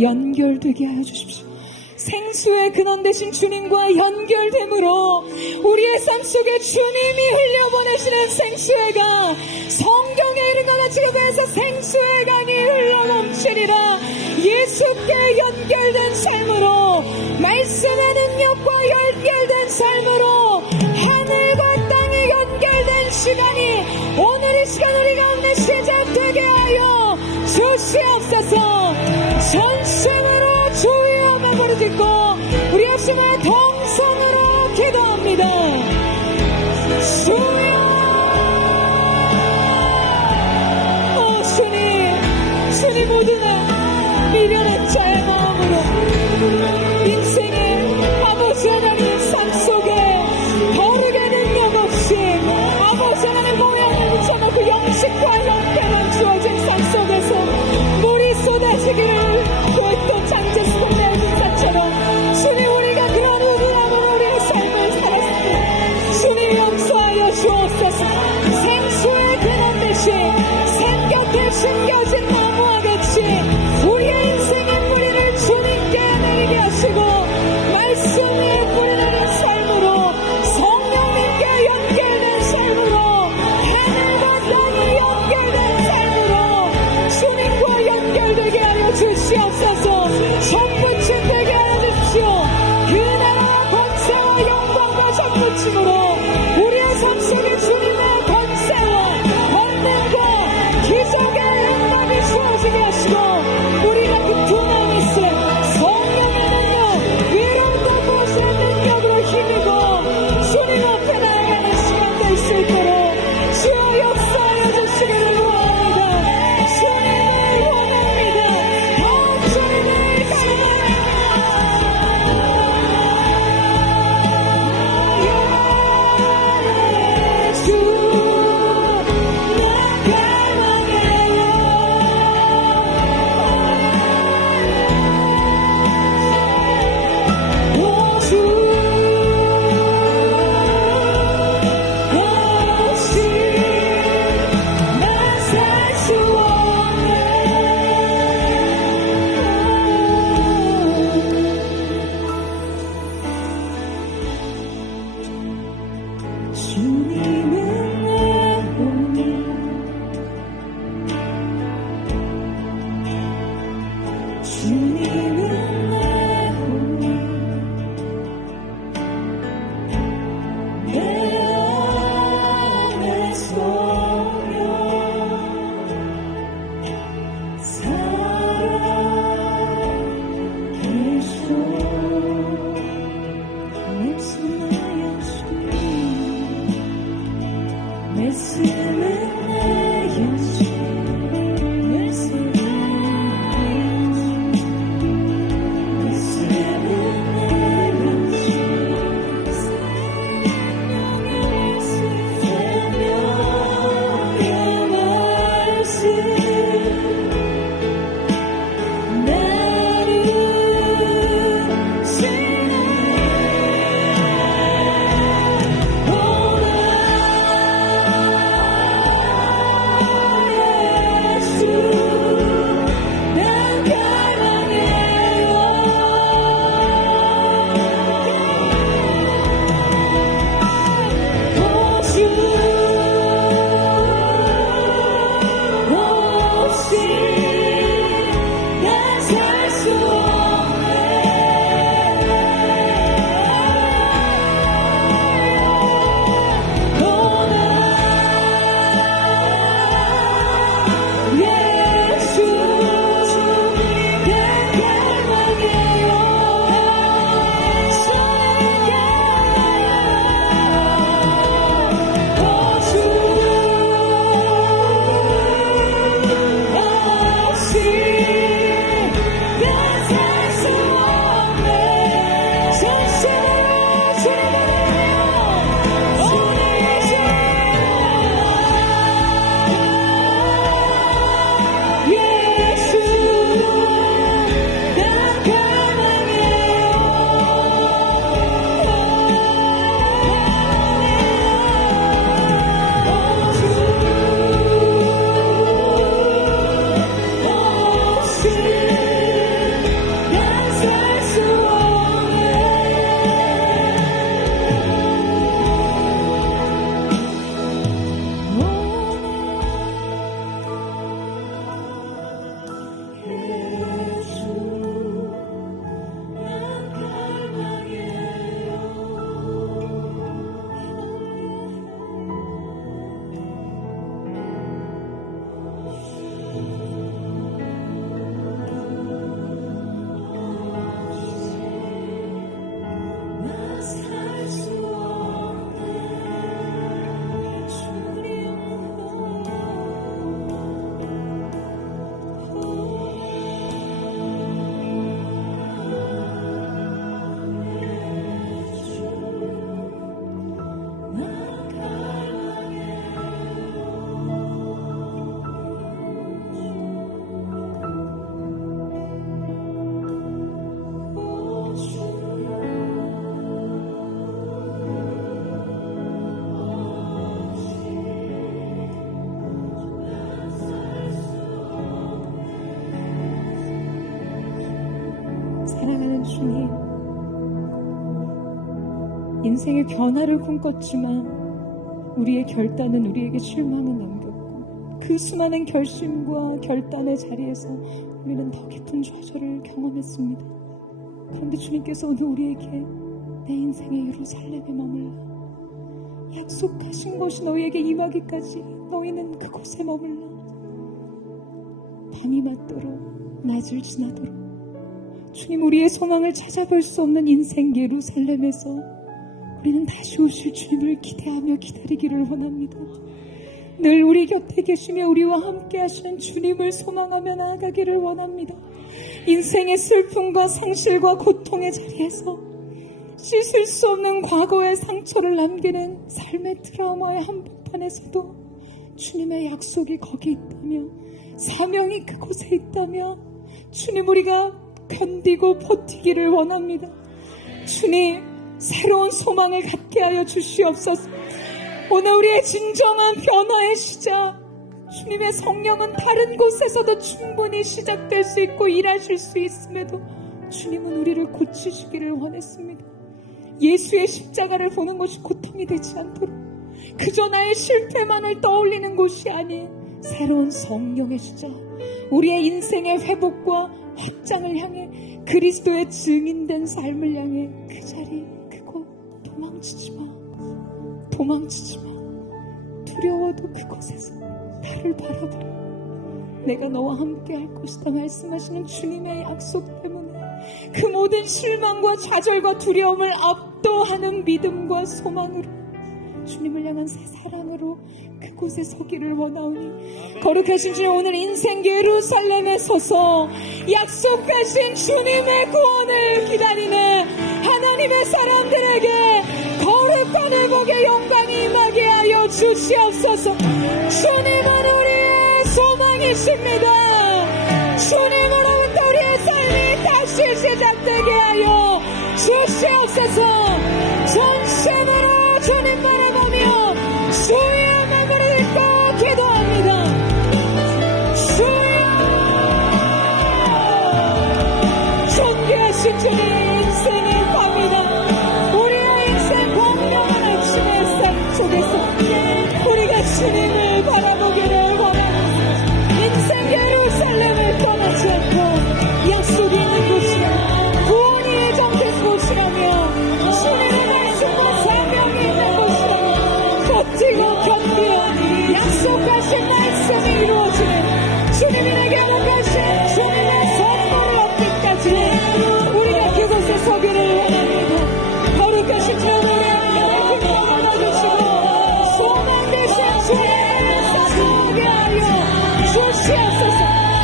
연결되게 하여 주십시오. 생수의 근원 되신 주님과 연결됨으로 우리의 삶 속에 주님이 흘려보내시는 생수의 강, 성경에 이른 것 같이 그에서 생수의 강이 흘러넘치리라. 예수께 연결된 삶으로, 말씀의 능력과 연결된 삶으로 하늘과 땅이 연결된 시간이 오늘 이 시간 우리 가운데 시작되게 하여 주시옵소서. 전심으로 주여 부르짖고 우리 예수님의 동성으로 기도합니다. 주님 모든 미련한 자의 마음으로 인생의 아버지 하나님의 삶 속에 거룩의 능력 없이 아버지 하나님의 모양을 붙여놓고 영식과 형태만 주어진 삶 속에서 물이 쏟아지기를 또 장제스폰 내준사처럼 주님 우리가 그런 우둔함으로 우리의 삶을 살았습니다. 주님 용서하여 주옵소서. 생수의 근원 대신 생 곁에 숨겨진 나무와 같이 우리의 인생의 뿌리를 주님께 내리게 하시고 말씀 위에 뿌리내는 삶으로 성령님께 연결된 삶으로 하늘과 땅이 연결된 삶으로 주님과 연결되게 하여 주시옵소서. 전부침 되게 하여 주시오. 그 나라와 권세와 영광과 전부침으로 우리의 삶 속에 주님의 권세와 권능과 기적의 응답이 주어지게 하시고 우리가 그 두명 있음 성령의 능력 위로부터 부으시는 능력으로 힘입어 주님 앞에 나아가는 시간 될 수 있도록 주여 역사하여 주시기를 원합니다. 주님을 원합니다. 주님을 주님, 인생의 변화를 꿈꿨지만 우리의 결단은 우리에게 실망을 남겼고, 그 수많은 결심과 결단의 자리에서 우리는 더 깊은 좌절을 경험했습니다. 그런데 주님께서 오늘 우리에게 내 인생의 예루살렘에 머물러 약속하신 것이 너희에게 임하기까지 너희는 그곳에 머물러 밤이 맞도록 낮을 지나도록 주님, 우리의 소망을 찾아볼 수 없는 인생 예루살렘에서 우리는 다시 오실 주님을 기대하며 기다리기를 원합니다. 늘 우리 곁에 계시며 우리와 함께 하시는 주님을 소망하며 나아가기를 원합니다. 인생의 슬픔과 상실과 고통의 자리에서 씻을 수 없는 과거의 상처를 남기는 삶의 트라우마의 한복판에서도 주님의 약속이 거기 있다며, 사명이 그곳에 있다며 주님, 우리가 견디고 버티기를 원합니다. 주님, 새로운 소망을 갖게 하여 주시옵소서. 오늘 우리의 진정한 변화의 시작, 주님의 성령은 다른 곳에서도 충분히 시작될 수 있고 일하실 수 있음에도 주님은 우리를 고치시기를 원했습니다. 예수의 십자가를 보는 것이 고통이 되지 않도록, 그저 나의 실패만을 떠올리는 곳이 아닌 새로운 성령의 시작, 우리의 인생의 회복과 확장을 향해, 그리스도의 증인된 삶을 향해 그 자리, 그곳 도망치지 마. 도망치지 마. 두려워도 그곳에서 나를 바라보라. 내가 너와 함께 할 것이다 말씀하시는 주님의 약속 때문에 그 모든 실망과 좌절과 두려움을 압도하는 믿음과 소망으로 주님을 향한 새 사랑으로 그곳에 서기를 원하오니, 거룩하신 주님, 오늘 인생 예루살렘에 서서 약속하신 주님의 구원을 기다리는 하나님의 사람들에게 거룩한 회복의 영광이 임하게 하여 주시옵소서. 주님은 우리의 소망이십니다. 주님으로부터 우리의 삶이 다시 시작되게 하여 주시옵소서. 전심으로 주님 바라보며 주의 말씀을 읽고 기도합니다. 주여, 존귀하신 주님, 인생의 밤이다. 우리의 인생 광명한 아침의 햇살 속에서 우리가 주님을 바라보기를 원하는 인생 예루살렘을 떠나지 않고 약속이 있는 곳이라, 구원이 예정된 곳이라며, 주님의 말씀과 사명이 있는 곳이라며 버티고 견디어 약속하신 말씀이 이루어지는 주님에게 목하신 주님의 선물을 얻기까지 우리가 그곳에 서기를 원합니다. 거룩하신 주님, 우리 안에 긍휼을 넣어주시고 소망 되신 주님을 서게 하여 주시옵소서.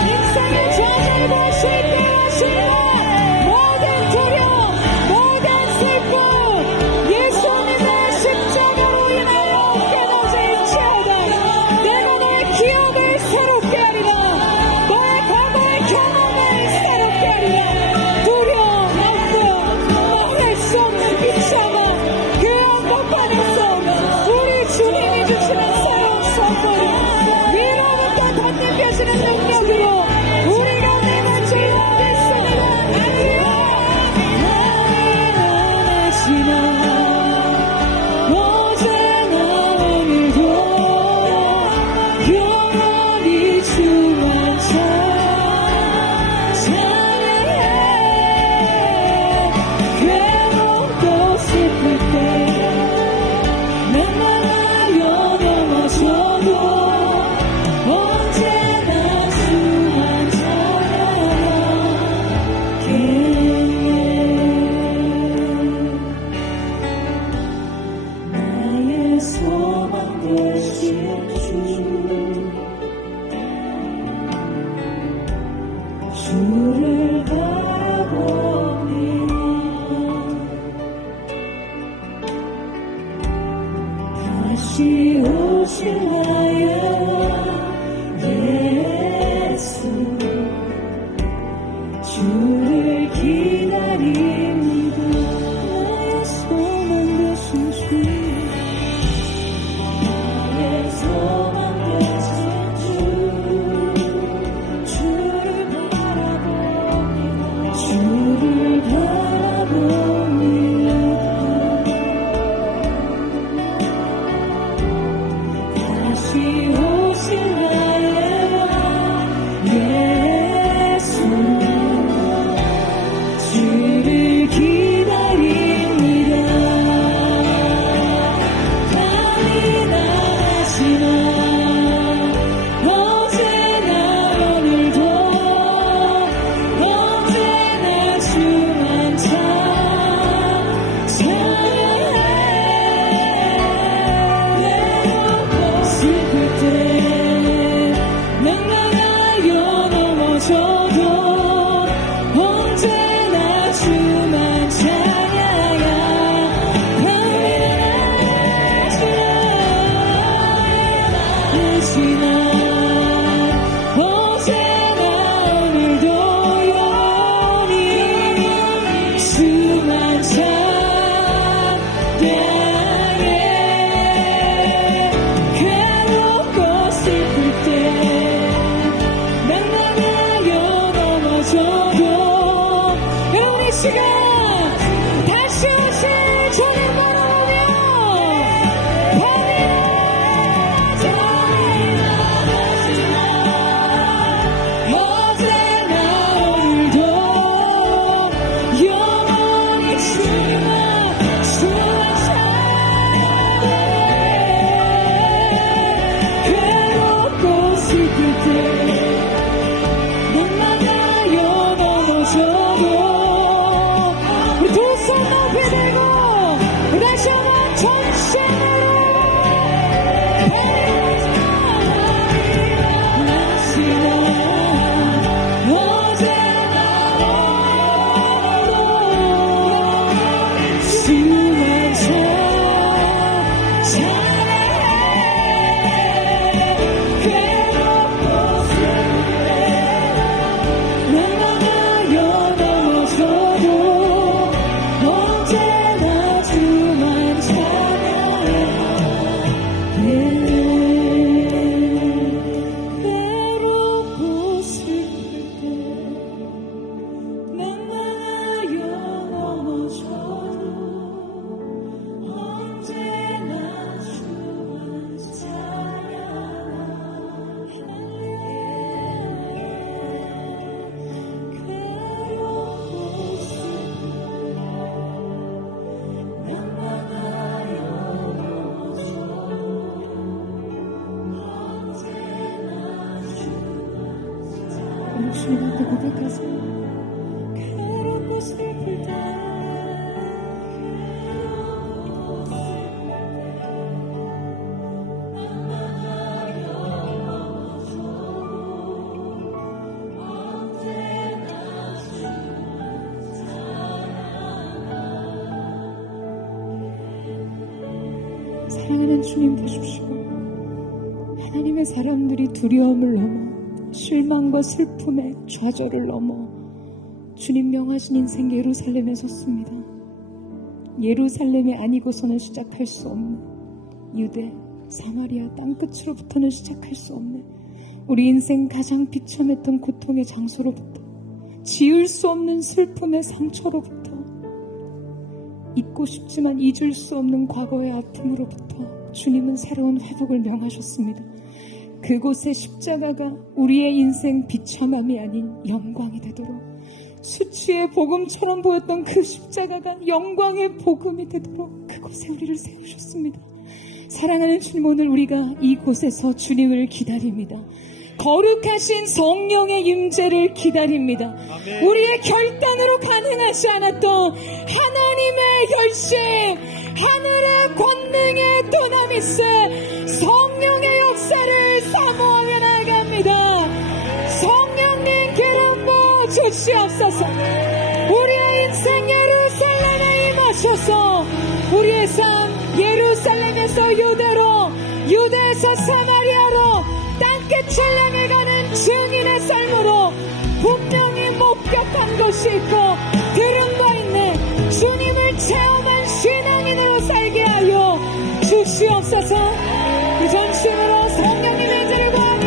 인생의 좌절과 실패와 실망, 모든 두려움, 모든 슬픔, 예수님의 십자가로 인하여 깨어져 있지어다. 내가 너의 기억을 새롭게 하리라. 너의 과거의 경험을 새롭게 하리라. 두려움, 아픔, 말할 수 없는 비참함, 그 한복판에서 우리 주님이 주시는 새로운 선물, 위로부터 덧입혀지는 능력으로 우리가 내가 주인공 됐습니다. 어제나 오늘도 영원히 주만 찬양해. 괴롭고 슬플 때 낭만하여 넘어져도 언제나 주만 찬양해. 나의 소망 되신 주를 바라보니 다시 오실나요 예수. 주를 기다립니다. 나의 소망 되신 주, 나의 소망 되신 주, 주를 바라봅니다. 주를 바라봅니다. 주님 앞에 고백하세요. 그런 곳을 불다 사랑하는 주님 보십시오. 하나님의 사람들이 두려움을 넘어 실망과 슬픔에 좌절을 넘어 주님 명하신 인생 예루살렘에 섰습니다. 예루살렘이 아니고서는 시작할 수 없는 유대, 사마리아 땅끝으로부터는 시작할 수 없는 우리 인생 가장 비참했던 고통의 장소로부터 지울 수 없는 슬픔의 상처로부터 잊고 싶지만 잊을 수 없는 과거의 아픔으로부터 주님은 새로운 회복을 명하셨습니다. 그곳의 십자가가 우리의 인생 비참함이 아닌 영광이 되도록 수치의 복음처럼 보였던 그 십자가가 영광의 복음이 되도록 그곳에 우리를 세우셨습니다. 사랑하는 주님, 오늘 우리가 이곳에서 주님을 기다립니다. 거룩하신 성령의 임재를 기다립니다. 우리의 결단으로 가능하지 않았던 하나님의 열심, 하늘의 권능의 도나미스, 성령의 역사를 사모하며 나아갑니다. 성령님 기름 부어 주시옵소서. 우리의 인생 예루살렘에 임하셔서 우리의 삶 예루살렘에서 유대로, 유대에서 사마리아로 땅끝을 향해 가는 증인의 삶으로 분명히 목격한 것이 있고 들은 바 있는 주님을 체험한 신앙인으로 살게 하여 주시옵소서. 그 전심으로 성령님의 인재를 구하며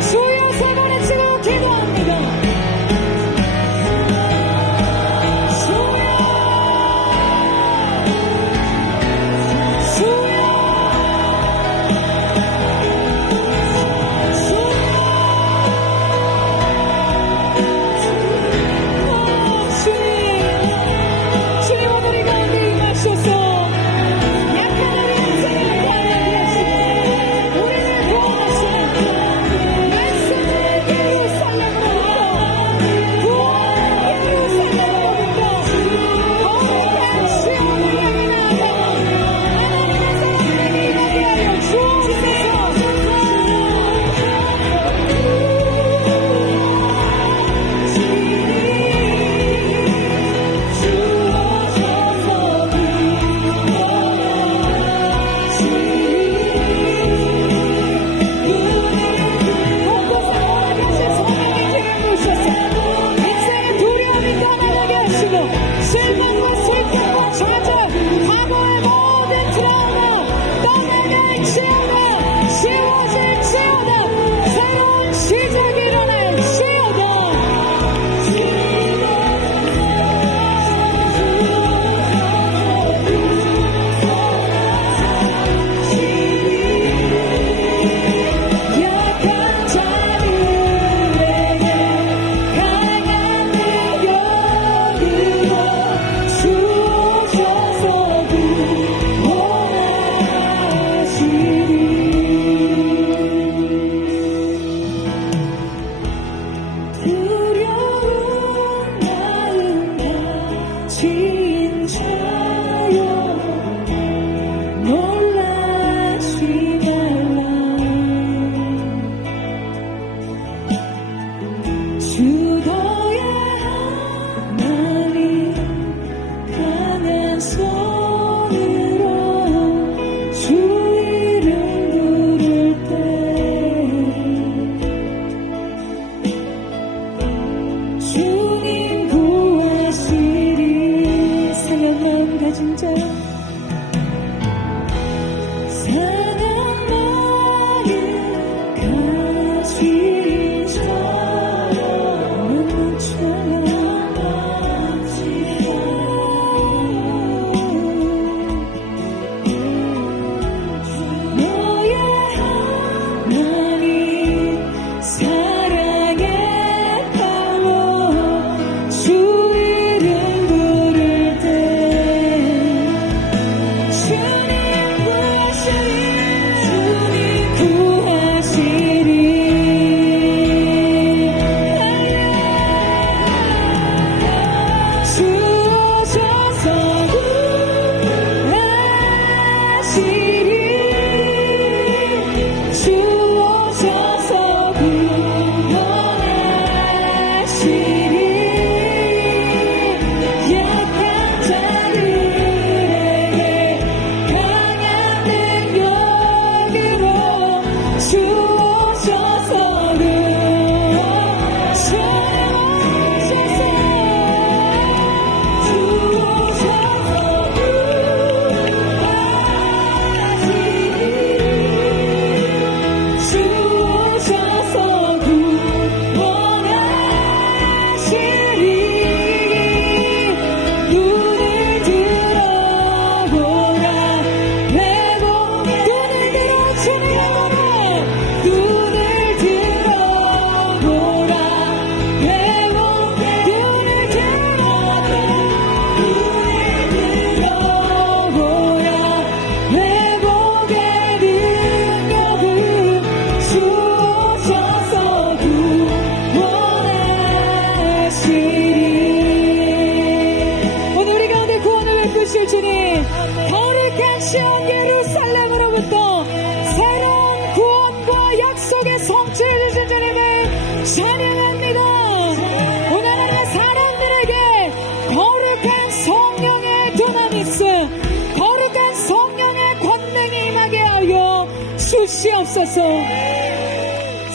주여 세 번 외치고 기도합니다.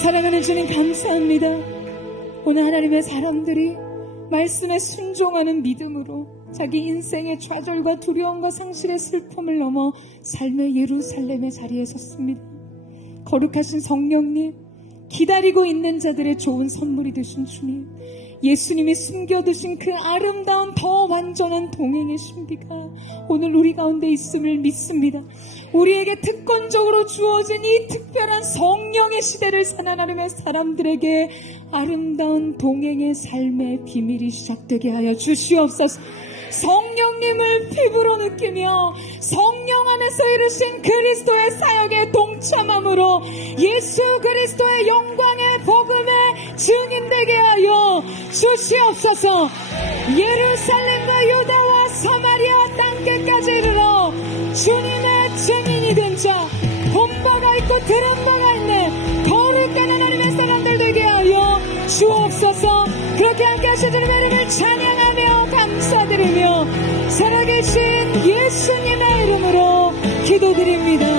사랑하는 주님 감사합니다. 오늘 하나님의 사람들이 말씀에 순종하는 믿음으로 자기 인생의 좌절과 두려움과 상실의 슬픔을 넘어 삶의 예루살렘의 자리에 섰습니다. 거룩하신 성령님, 기다리고 있는 자들의 좋은 선물이 되신 주님, 예수님이 숨겨두신 그 아름다운 더 완전한 동행의 신비가 오늘 우리 가운데 있음을 믿습니다. 우리에게 특권적으로 주어진 이 특별한 성령의 시대를 사는 하나님의 사람들에게 아름다운 동행의 삶의 비밀이 시작되게 하여 주시옵소서. 성령님을 피부로 느끼며 성령 안에서 이루신 그리스도의 사역에 동참함으로 예수 그리스도의 영광의 복음의 증인되게 하여 주시옵소서. 예루살렘과 유다와 사마리아 땅끝까지 이르러 주님의 증인이 된 자, 본 바가 있고 들은 바가 있는 거룩한 하나님의 사람들 되게 하여 주옵소서. 그렇게 함께 하신 주님의 이름을 찬양하며 감사드리며 살아계신 예수님의 이름으로 기도드립니다.